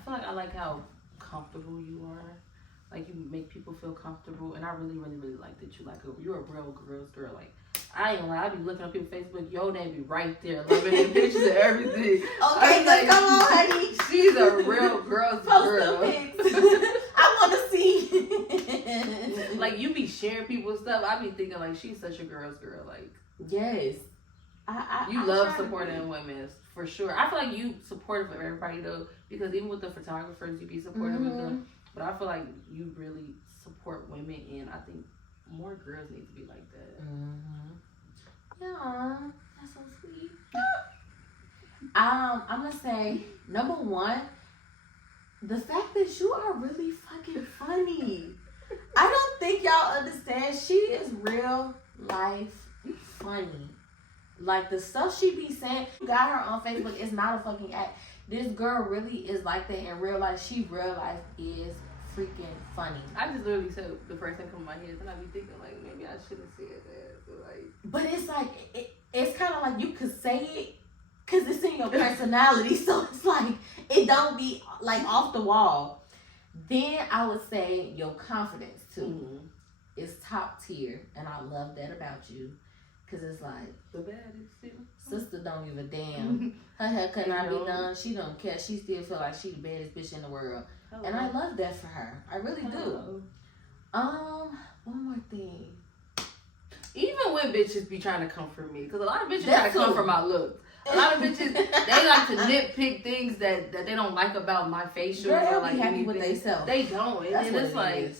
feel like I like how comfortable you are. Like, you make people feel comfortable, and I really, really, really like that you're a real girl's girl. Like, I ain't like, I be looking up people's Facebook, your name be right there, loving the pictures and everything. Okay, like, come on, honey. She's a real girl's girl. I want to see. Like, you be sharing people's stuff. I be thinking, like, she's such a girl's girl. Like, yes. You love supporting women, for sure. I feel like you supportive of everybody, though, because even with the photographers, you be supportive of them. But I feel like you really support women, and I think more girls need to be like that. Yeah, that's so sweet. I'm gonna say, number 1, the fact that you are really fucking funny. I don't think y'all understand. She is real life funny. Like the stuff she be saying, got her on Facebook. It's not a fucking act. This girl really is like that in real life. She real life is freaking funny. I just literally said the first thing come to my head, and I be thinking like maybe I should have said that, but it's like it's kind of like you could say it because it's in your personality, so it's like it don't be like off the wall. Then I would say your confidence too is top tier, and I love that about you. Cause it's like the baddest too. Sister don't give a damn. Her hair could not be done. She don't care. She still feel like she the baddest bitch in the world. Hello. And I love that for her. I really do. One more thing. Even when bitches be trying to come for me, cause a lot of bitches try to come for my looks. A lot of bitches they like to nitpick things that they don't like about my facial or like happy anything. With themselves. They don't. And then it's like.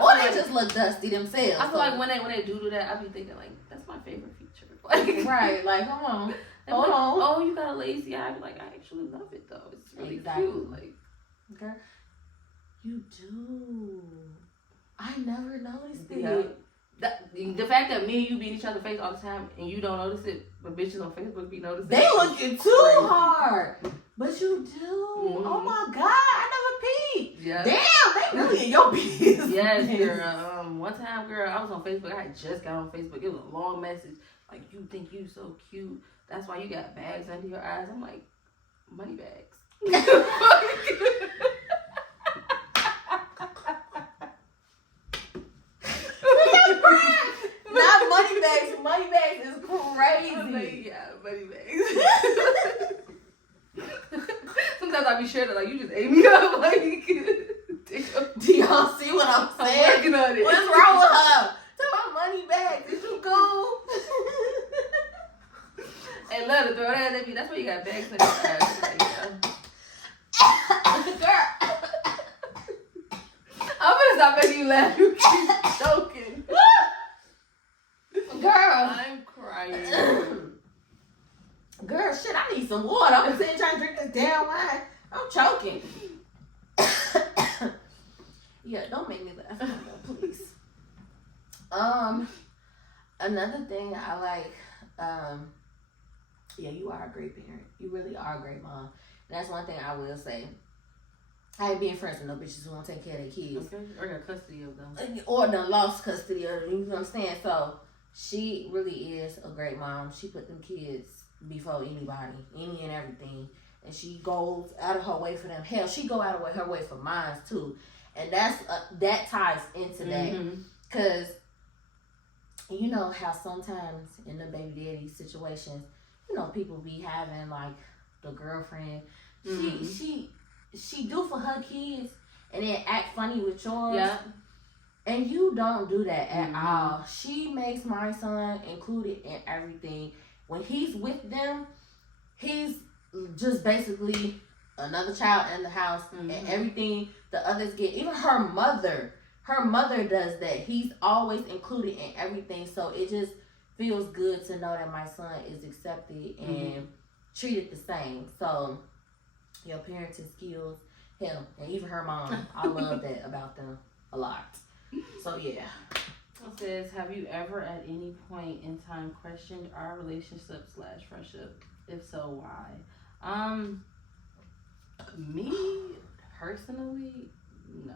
Or they just look dusty themselves. I feel like when they do that, I be thinking like that's my favorite feature. Like, right? Like hold on. Oh, you got a lazy eye. I be like, I actually love it though. It's really cute. Like, girl, you do. I never noticed it. The fact that me and you be in each other's face all the time and you don't notice it, but bitches on Facebook be noticing. They looking too hard. But you do. Oh my God, I never peeped. Yeah. Damn, they really in your business. Yes, girl. One time, girl, I was on Facebook. I had just got on Facebook. It was a long message. Like, you think you so cute. That's why you got bags under your eyes. I'm like, money bags. Not money bags. Money bags is crazy. Like, yeah, money bags. Sometimes I be sure that like you just ate me up. Like, do y'all see what I'm saying? I'm working on it. What's wrong with her? Tell my money bags. Is you cool? And let her throw that at me. That's why you got bags under your eyes. Like, girl. I'm gonna stop making you laugh. You keep joking. Girl. I'm crying. Girl, shit, I need some water. I'm sitting trying to drink this damn wine. I'm choking. Yeah, don't make me laugh no more, please. Another thing I like, yeah, you are a great parent. You really are a great mom. That's one thing I will say. I ain't being friends with no bitches who won't take care of their kids. Okay. Or got custody of them. Or done lost custody of them, you know what I'm saying? So, she really is a great mom. She put them kids before anybody, any and everything. And she goes out of her way for them. Hell, she go out of her way for mine, too. And that's that ties into that. Because you know how sometimes in the baby daddy situations, you know, people be having, like, the girlfriend. She do for her kids and then act funny with yours. Yeah. And you don't do that at all. She makes my son included in everything. When he's with them, he's just basically another child in the house and everything the others get. Even her mother does that. He's always included in everything. So it just feels good to know that my son is accepted and treated the same. So your parenting skills, him, and even her mom, I love that about them a lot. So yeah. It says, have you ever at any point in time questioned our relationship/friendship? If so, why? Me personally, no.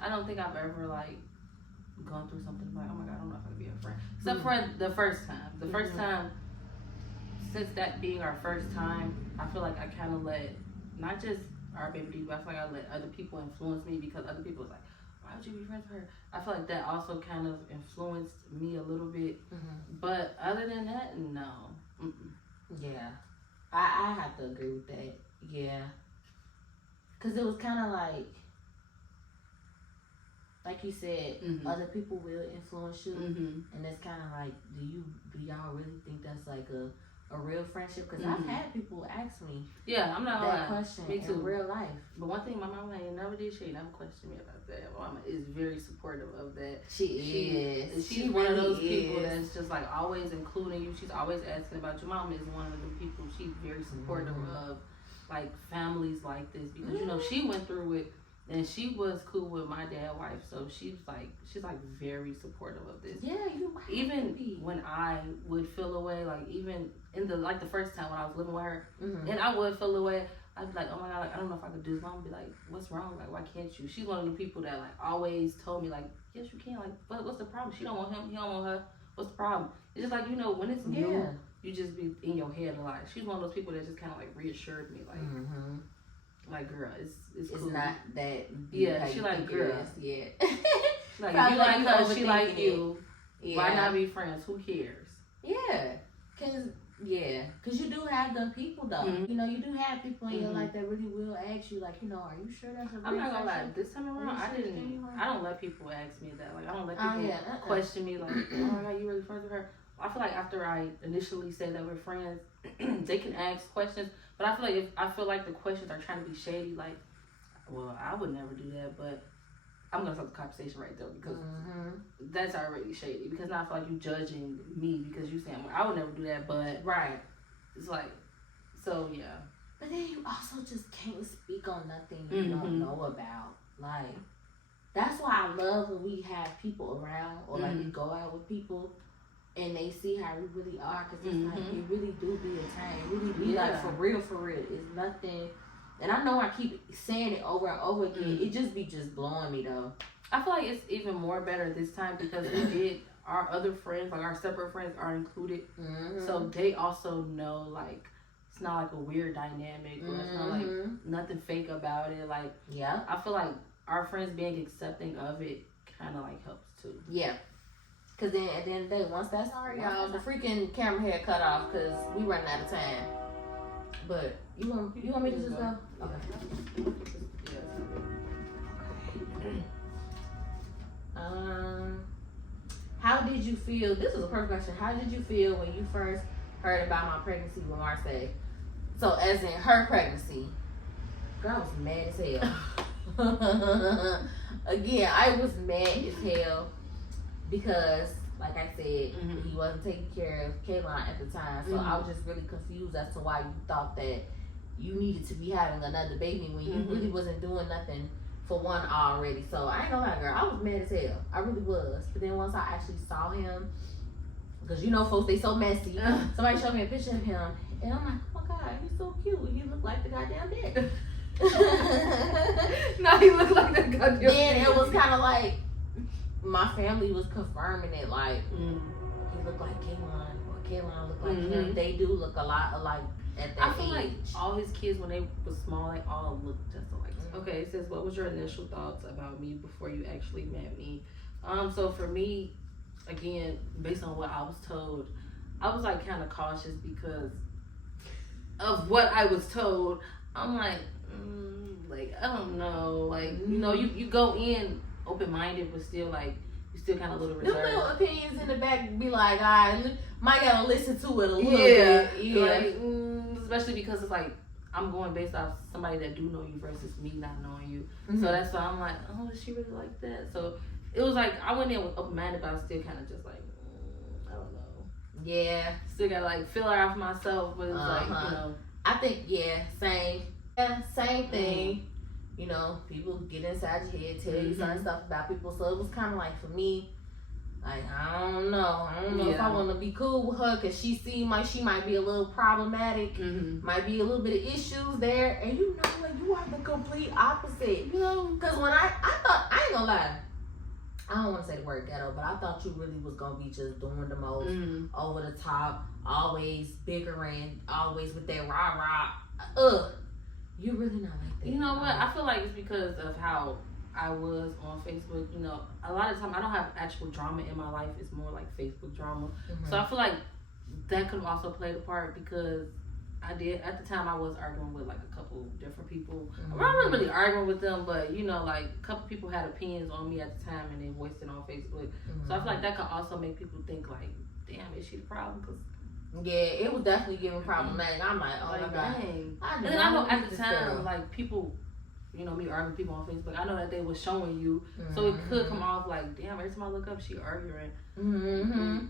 I don't think I've ever like gone through something like, oh my God, I don't know if I can be a friend. Except for the first time. The first time, since that being our first time, I feel like I kind of let, not just our baby D, but I feel like I let other people influence me because other people was like, why would you be friends with her? I feel like that also kind of influenced me a little bit. But other than that, no. Yeah. I have to agree with that. Yeah. Because it was kind of like you said, other people will influence you. And it's kind of like, do y'all really think that's like a real friendship? Because I've had people ask me I'm not that question me too. in real life. But one thing my mama ain't never did, she ain't never questioned me about that. My mama is very supportive of that. She is. She's one of those people that's just like always including you. She's always asking about your mom. Is one of the people she's very supportive of, like families like this, because you know she went through it And she was cool with my dad's wife, so she's like very supportive of this. Yeah, you even when I would feel away, like even in the first time when I was living with her, and I would feel away, I'd be like, oh my god, like, I don't know if I could do this. Mom would be like, what's wrong? Like, why can't you? She's one of the people that like always told me like, yes you can. Like, what's the problem? She don't want him, he don't want her. What's the problem? It's just like, you know, when it's new, you just be in your head a lot. She's one of those people that just kind of like reassured me, like, like girl, it's cool. Not that. Yeah, she like girl. Yeah. Like you like her, she like you. Yeah. Why not be friends? Who cares? Yeah, cause you do have them people though. You know, you do have people in your life that really will ask you, like, you know, are you sure that's a real I'm not gonna lie. person? This time around, I don't let people ask me that. Like, I don't let people question me. Like, oh my god, you really friends with her? I feel like after I initially say that we're friends, they can ask questions. But I feel like if the questions are trying to be shady, like, well, I would never do that, but I'm gonna stop the conversation right there because that's already shady. Because now I feel like you judging me because you saying, well, I would never do that, but it's like, so yeah. But then you also just can't speak on nothing you don't know about. Like, that's why I love when we have people around or like we go out with people and they see how we really are, because it's like, it really do be a time. It really be like, for real. It's nothing. And I know I keep saying it over and over again. It just be blowing me though. I feel like it's even more better this time because our other friends, like our separate friends, are included. So they also know, like, it's not like a weird dynamic or it's not like nothing fake about it. Like, I feel like our friends being accepting of it kind of like helps too. Yeah. Cause then at the end of the day, once that's y'all, the freaking camera head cut off because we running out of time. But you want me to just go? Okay. How did you feel? This was a perfect question. How did you feel when you first heard about my pregnancy with Marseille? So as in her pregnancy, girl, I was mad as hell. Again, I was mad as hell because, like I said, he wasn't taking care of Kaylon at the time. So I was just really confused as to why you thought that you needed to be having another baby when you really wasn't doing nothing for one already. So I ain't gonna lie, girl, I was mad as hell. I really was. But then once I actually saw him, because you know folks, they so messy. Somebody showed me a picture of him, and I'm like, oh my god, he's so cute. He looked like the goddamn dad. No, he looked like the goddamn dad. Then it was kind of like, my family was confirming it, like, he looked like Kaylon, or Kaylon looked like him. They do look a lot alike at that age. I feel like all his kids, when they were small, they all looked just alike. Okay, it says, what was your initial thoughts about me before you actually met me? So for me, again, based on what I was told, I was like kind of cautious because of what I was told. I'm like, I don't know, like, you know, you go in open-minded, but still, like, you still kind of a little reserved. Them little opinions in the back be like, I might gotta listen to it a little bit. Yeah. Like, especially because it's like, I'm going based off somebody that do know you versus me not knowing you. So that's why I'm like, oh, is she really like that? So it was like, I went in with open-minded, but I was still kind of just like, I don't know. Yeah. Still gotta, like, feel her out for myself, but it's like, you know. I think, same. Yeah, same thing. You know, people get inside your head, tell you certain stuff about people. So it was kind of like, for me, like, I don't know if I want to be cool with her, because she seemed like she might be a little problematic, might be a little bit of issues there. And you know what? You are the complete opposite. You know, because when I thought, I ain't gonna lie, I don't want to say the word ghetto, but I thought you really was gonna be just doing the most, over the top, always bickering, always with that rah-rah. You really not like that. You know what? I feel like it's because of how I was on Facebook. You know, a lot of time I don't have actual drama in my life. It's more like Facebook drama. So I feel like that could have also played a part, because I did, at the time I was arguing with like a couple different people. I wasn't really arguing with them, but you know, like a couple people had opinions on me at the time and they voiced it on Facebook. So I feel like that could also make people think like, damn, is she the problem? Cause it was definitely giving problematic. I'm like, oh my god. Dang. And then I know at the time, like, people, you know, me arguing with people on Facebook, I know that they were showing you, so it could come off like, damn, every time I look up, she arguing.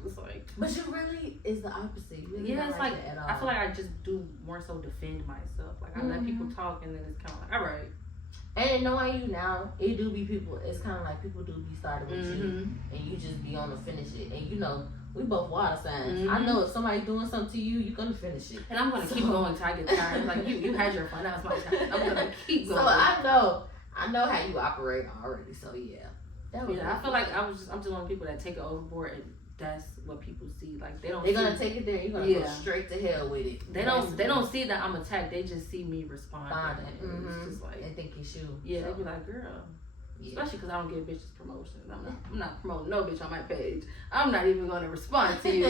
It's like, but you really is the opposite. You really it's like I feel like I just do more so defend myself. Like I let people talk, and then it's kind of like, all right. And knowing you now, it do be people. It's kind of like people do be starting with you, and you just be on to finish it. And you know, we both water signs. I know if somebody doing something to you, you're gonna finish it. And I'm gonna keep going until I get tired. Like you had your fun. Now it's my turn. I'm gonna keep going. So I know how you operate already. So yeah. I feel like I'm just one of the people that take it overboard, and that's what people see. Like they're gonna take it there. You're gonna go straight to hell with it. They don't see that I'm attacked. They just see me responding. It's just like they think it's you. Yeah, they be like, girl. Yeah. Especially because I don't give bitches promotions. I'm not promoting no bitch on my page. I'm not even gonna respond to you.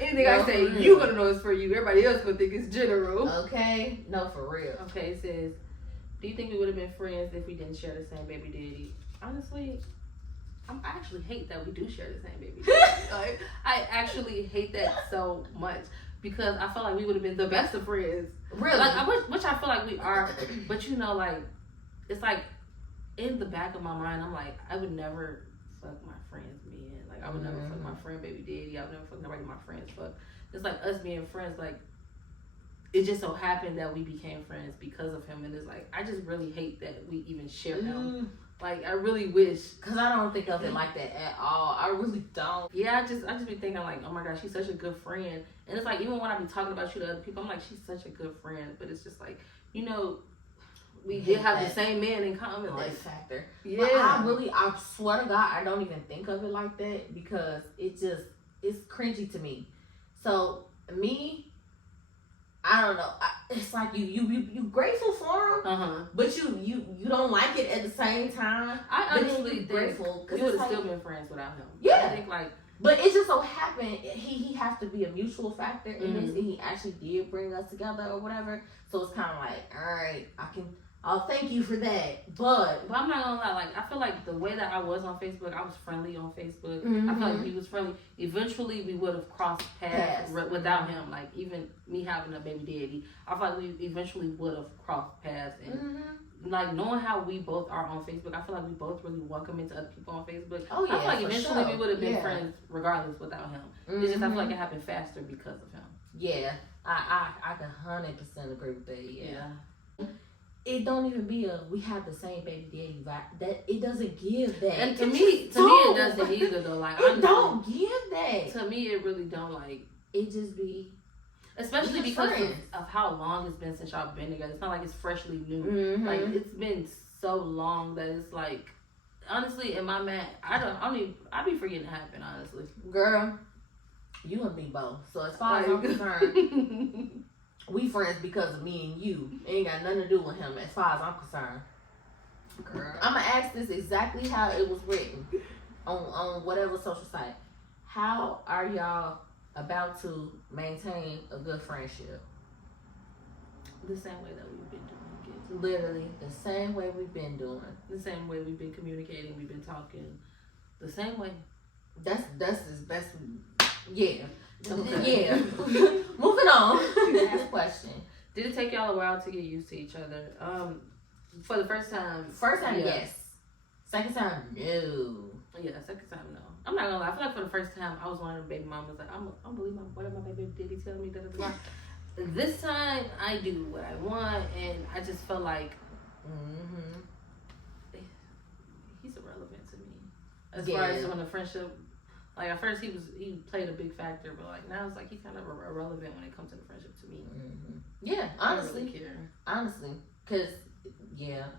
Anything I say, you gonna know it's for you. Everybody else gonna think it's general. Okay, no, for real. Okay, it says, do you think we would have been friends if we didn't share the same baby daddy? Honestly, I actually hate that we do share the same baby daddy. Like, I actually hate that so much because I feel like we would have been the best of friends. Really? Like, which I feel like we are. But you know, like, it's like in the back of my mind, I'm like, I would never fuck my friend's man. Like, I would never fuck my friend baby daddy. I would never fuck nobody my friends fuck. It's like us being friends, like, it just so happened that we became friends because of him, and it's like I just really hate that we even share him. Like I really wish, cause I don't think of it like that at all. I really don't. Yeah, I just be thinking like, oh my gosh, she's such a good friend, and it's like even when I be talking about you to other people, I'm like, she's such a good friend, but it's just like, you know, we did have the same man in common. Like factor. Yeah. But I swear to God, I don't even think of it like that because it's cringy to me. So me. I don't know. It's like you grateful for him, but you don't like it at the same time. I honestly think grateful we would have still been friends without him. Yeah, I think like, but it just so happened he has to be a mutual factor in this, and he actually did bring us together or whatever. So it's kind of like, all right, I'll thank you for that. But I'm not gonna lie, like I feel like the way that I was on Facebook, I was friendly on Facebook. I feel like he was friendly. Eventually we would have crossed paths without him. Like even me having a baby daddy, I feel like we eventually would have crossed paths. And like knowing how we both are on Facebook, I feel like we both really welcome into other people on Facebook. Oh yeah, I feel like eventually we would have been friends regardless without him. It's just I feel like it happened faster because of him. Yeah, I can 100% agree with that. Yeah. It don't even be we have the same baby daddy vibe. That it doesn't give that. And to me it doesn't either though. Like it don't give that. To me it really don't. Like it just be, especially because of how long it's been since y'all been together. It's not like it's freshly new. Like it's been so long that it's like, honestly, in my mind, I be forgetting it happened. Honestly, girl, you and me both. So as far as I'm concerned. We friends because of me and you. It ain't got nothing to do with him as far as I'm concerned. Girl. I'm going to ask this exactly how it was written on whatever social site. How are y'all about to maintain a good friendship? The same way that we've been doing it. Literally the same way we've been doing. The same way we've been communicating, we've been talking. The same way. That's his best. Yeah. Okay. Yeah. Moving on. Last question. Did it take y'all a while to get used to each other? For the first time. First time, yes. Second time, no. Yeah, second time, no. I'm not gonna lie. I feel like for the first time, I was one of the baby mamas like, I don't believe whatever my baby daddy tell me. This time, I do what I want, and I just felt like he's irrelevant to me as far as when the friendship. Like at first he played a big factor, but like now it's like he's kind of irrelevant when it comes to the friendship to me. Yeah, honestly, I don't really care. Honestly, because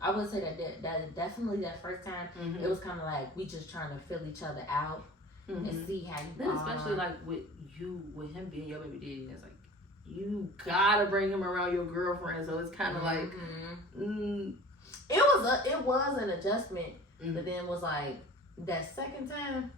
I would say that definitely that first time it was kind of like we just trying to fill each other out and see how you. Then especially like with him being your baby daddy, it's like you gotta bring him around your girlfriend, so it's kind of like it was an adjustment, but then it was like that second time.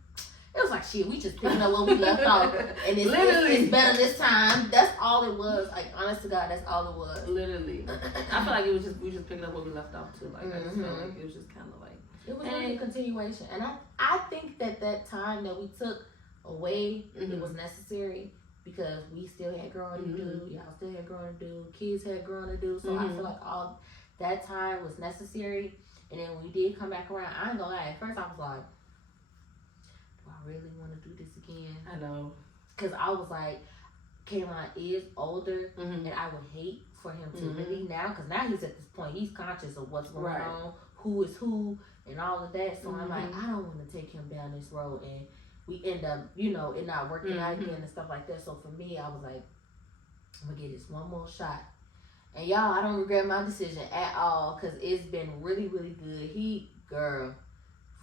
It was like, shit, we just picking up where we left off. And it's better this time. That's all it was. Like, honest to God, that's all it was. Literally. I feel like we just picking up where we left off, too. Like, I just felt like it was just kind of like... It was really a continuation. And I think that time that we took away, it was necessary because we still had growing to do. Y'all still had growing to do. Kids had growing to do. So I feel like all that time was necessary. And then when we did come back around, I ain't gonna lie. At first, I was like, I really want to do this again. I know. Because I was like, Kaylon is older, Mm-hmm. and I would hate for him to Mhm. really now, because now he's at this point, he's conscious of what's going Right. on, who is who, and all of that. So I'm like, Mhm. I don't want to take him down this road, and we end up, you know, it not working out Mhm. again and stuff like that. So for me, I was like, I'm gonna get this one more shot. And y'all, I don't regret my decision at all, because it's been really, really good. Girl,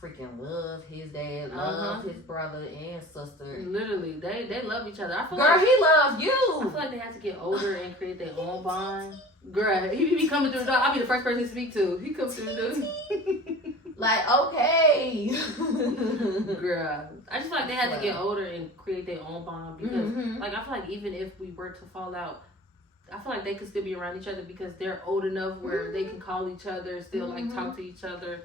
freaking love his dad, love his brother and sister. Literally, they love each other. I feel Girl, like he loves I you. feel like they have to get older and create their own bond. Girl, he be coming through the door. I'll be the first person to speak to. He comes through the door. Like, okay. Girl, I just feel like they have to get older and create their own bond because, like, I feel like even if we were to fall out, I feel like they could still be around each other because they're old enough where they can call each other, still like talk to each other.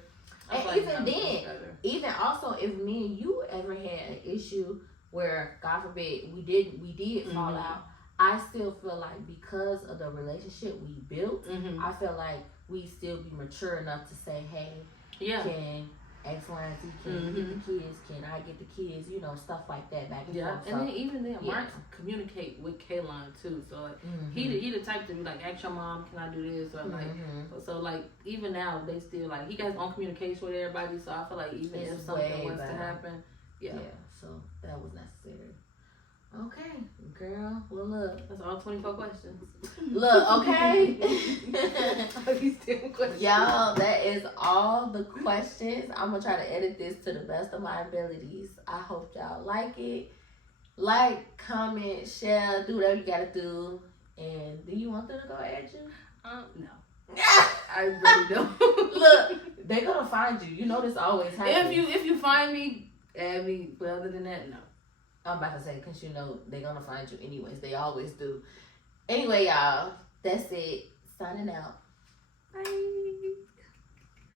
And even then, even also if me and you ever had an issue where, God forbid, we did fall out, I still feel like because of the relationship we built, I feel like we still be mature enough to say, hey, can X, Y, and Z, can you get the kids? Can I get the kids? You know, stuff like that back and forth. And then even then, Mark communicate with Kaylon too. So like, he the type to be like, ask your mom, can I do this? Or like, so like even now they still like he got his own communication with everybody. So I feel like even if something was to happen, so that was necessary. Okay, girl. Well, look. That's all 24 questions. Look, okay. Questions. Y'all, that is all the questions. I'm going to try to edit this to the best of my abilities. I hope y'all like it. Like, comment, share, do whatever you got to do. And do you want them to go at you? No. I really don't. Look, they're going to find you. You know this always happens. If you find me, add me. But other than that, no. I'm about to say, because you know they're going to find you anyways. They always do. Anyway, y'all, that's it. Signing out. Bye.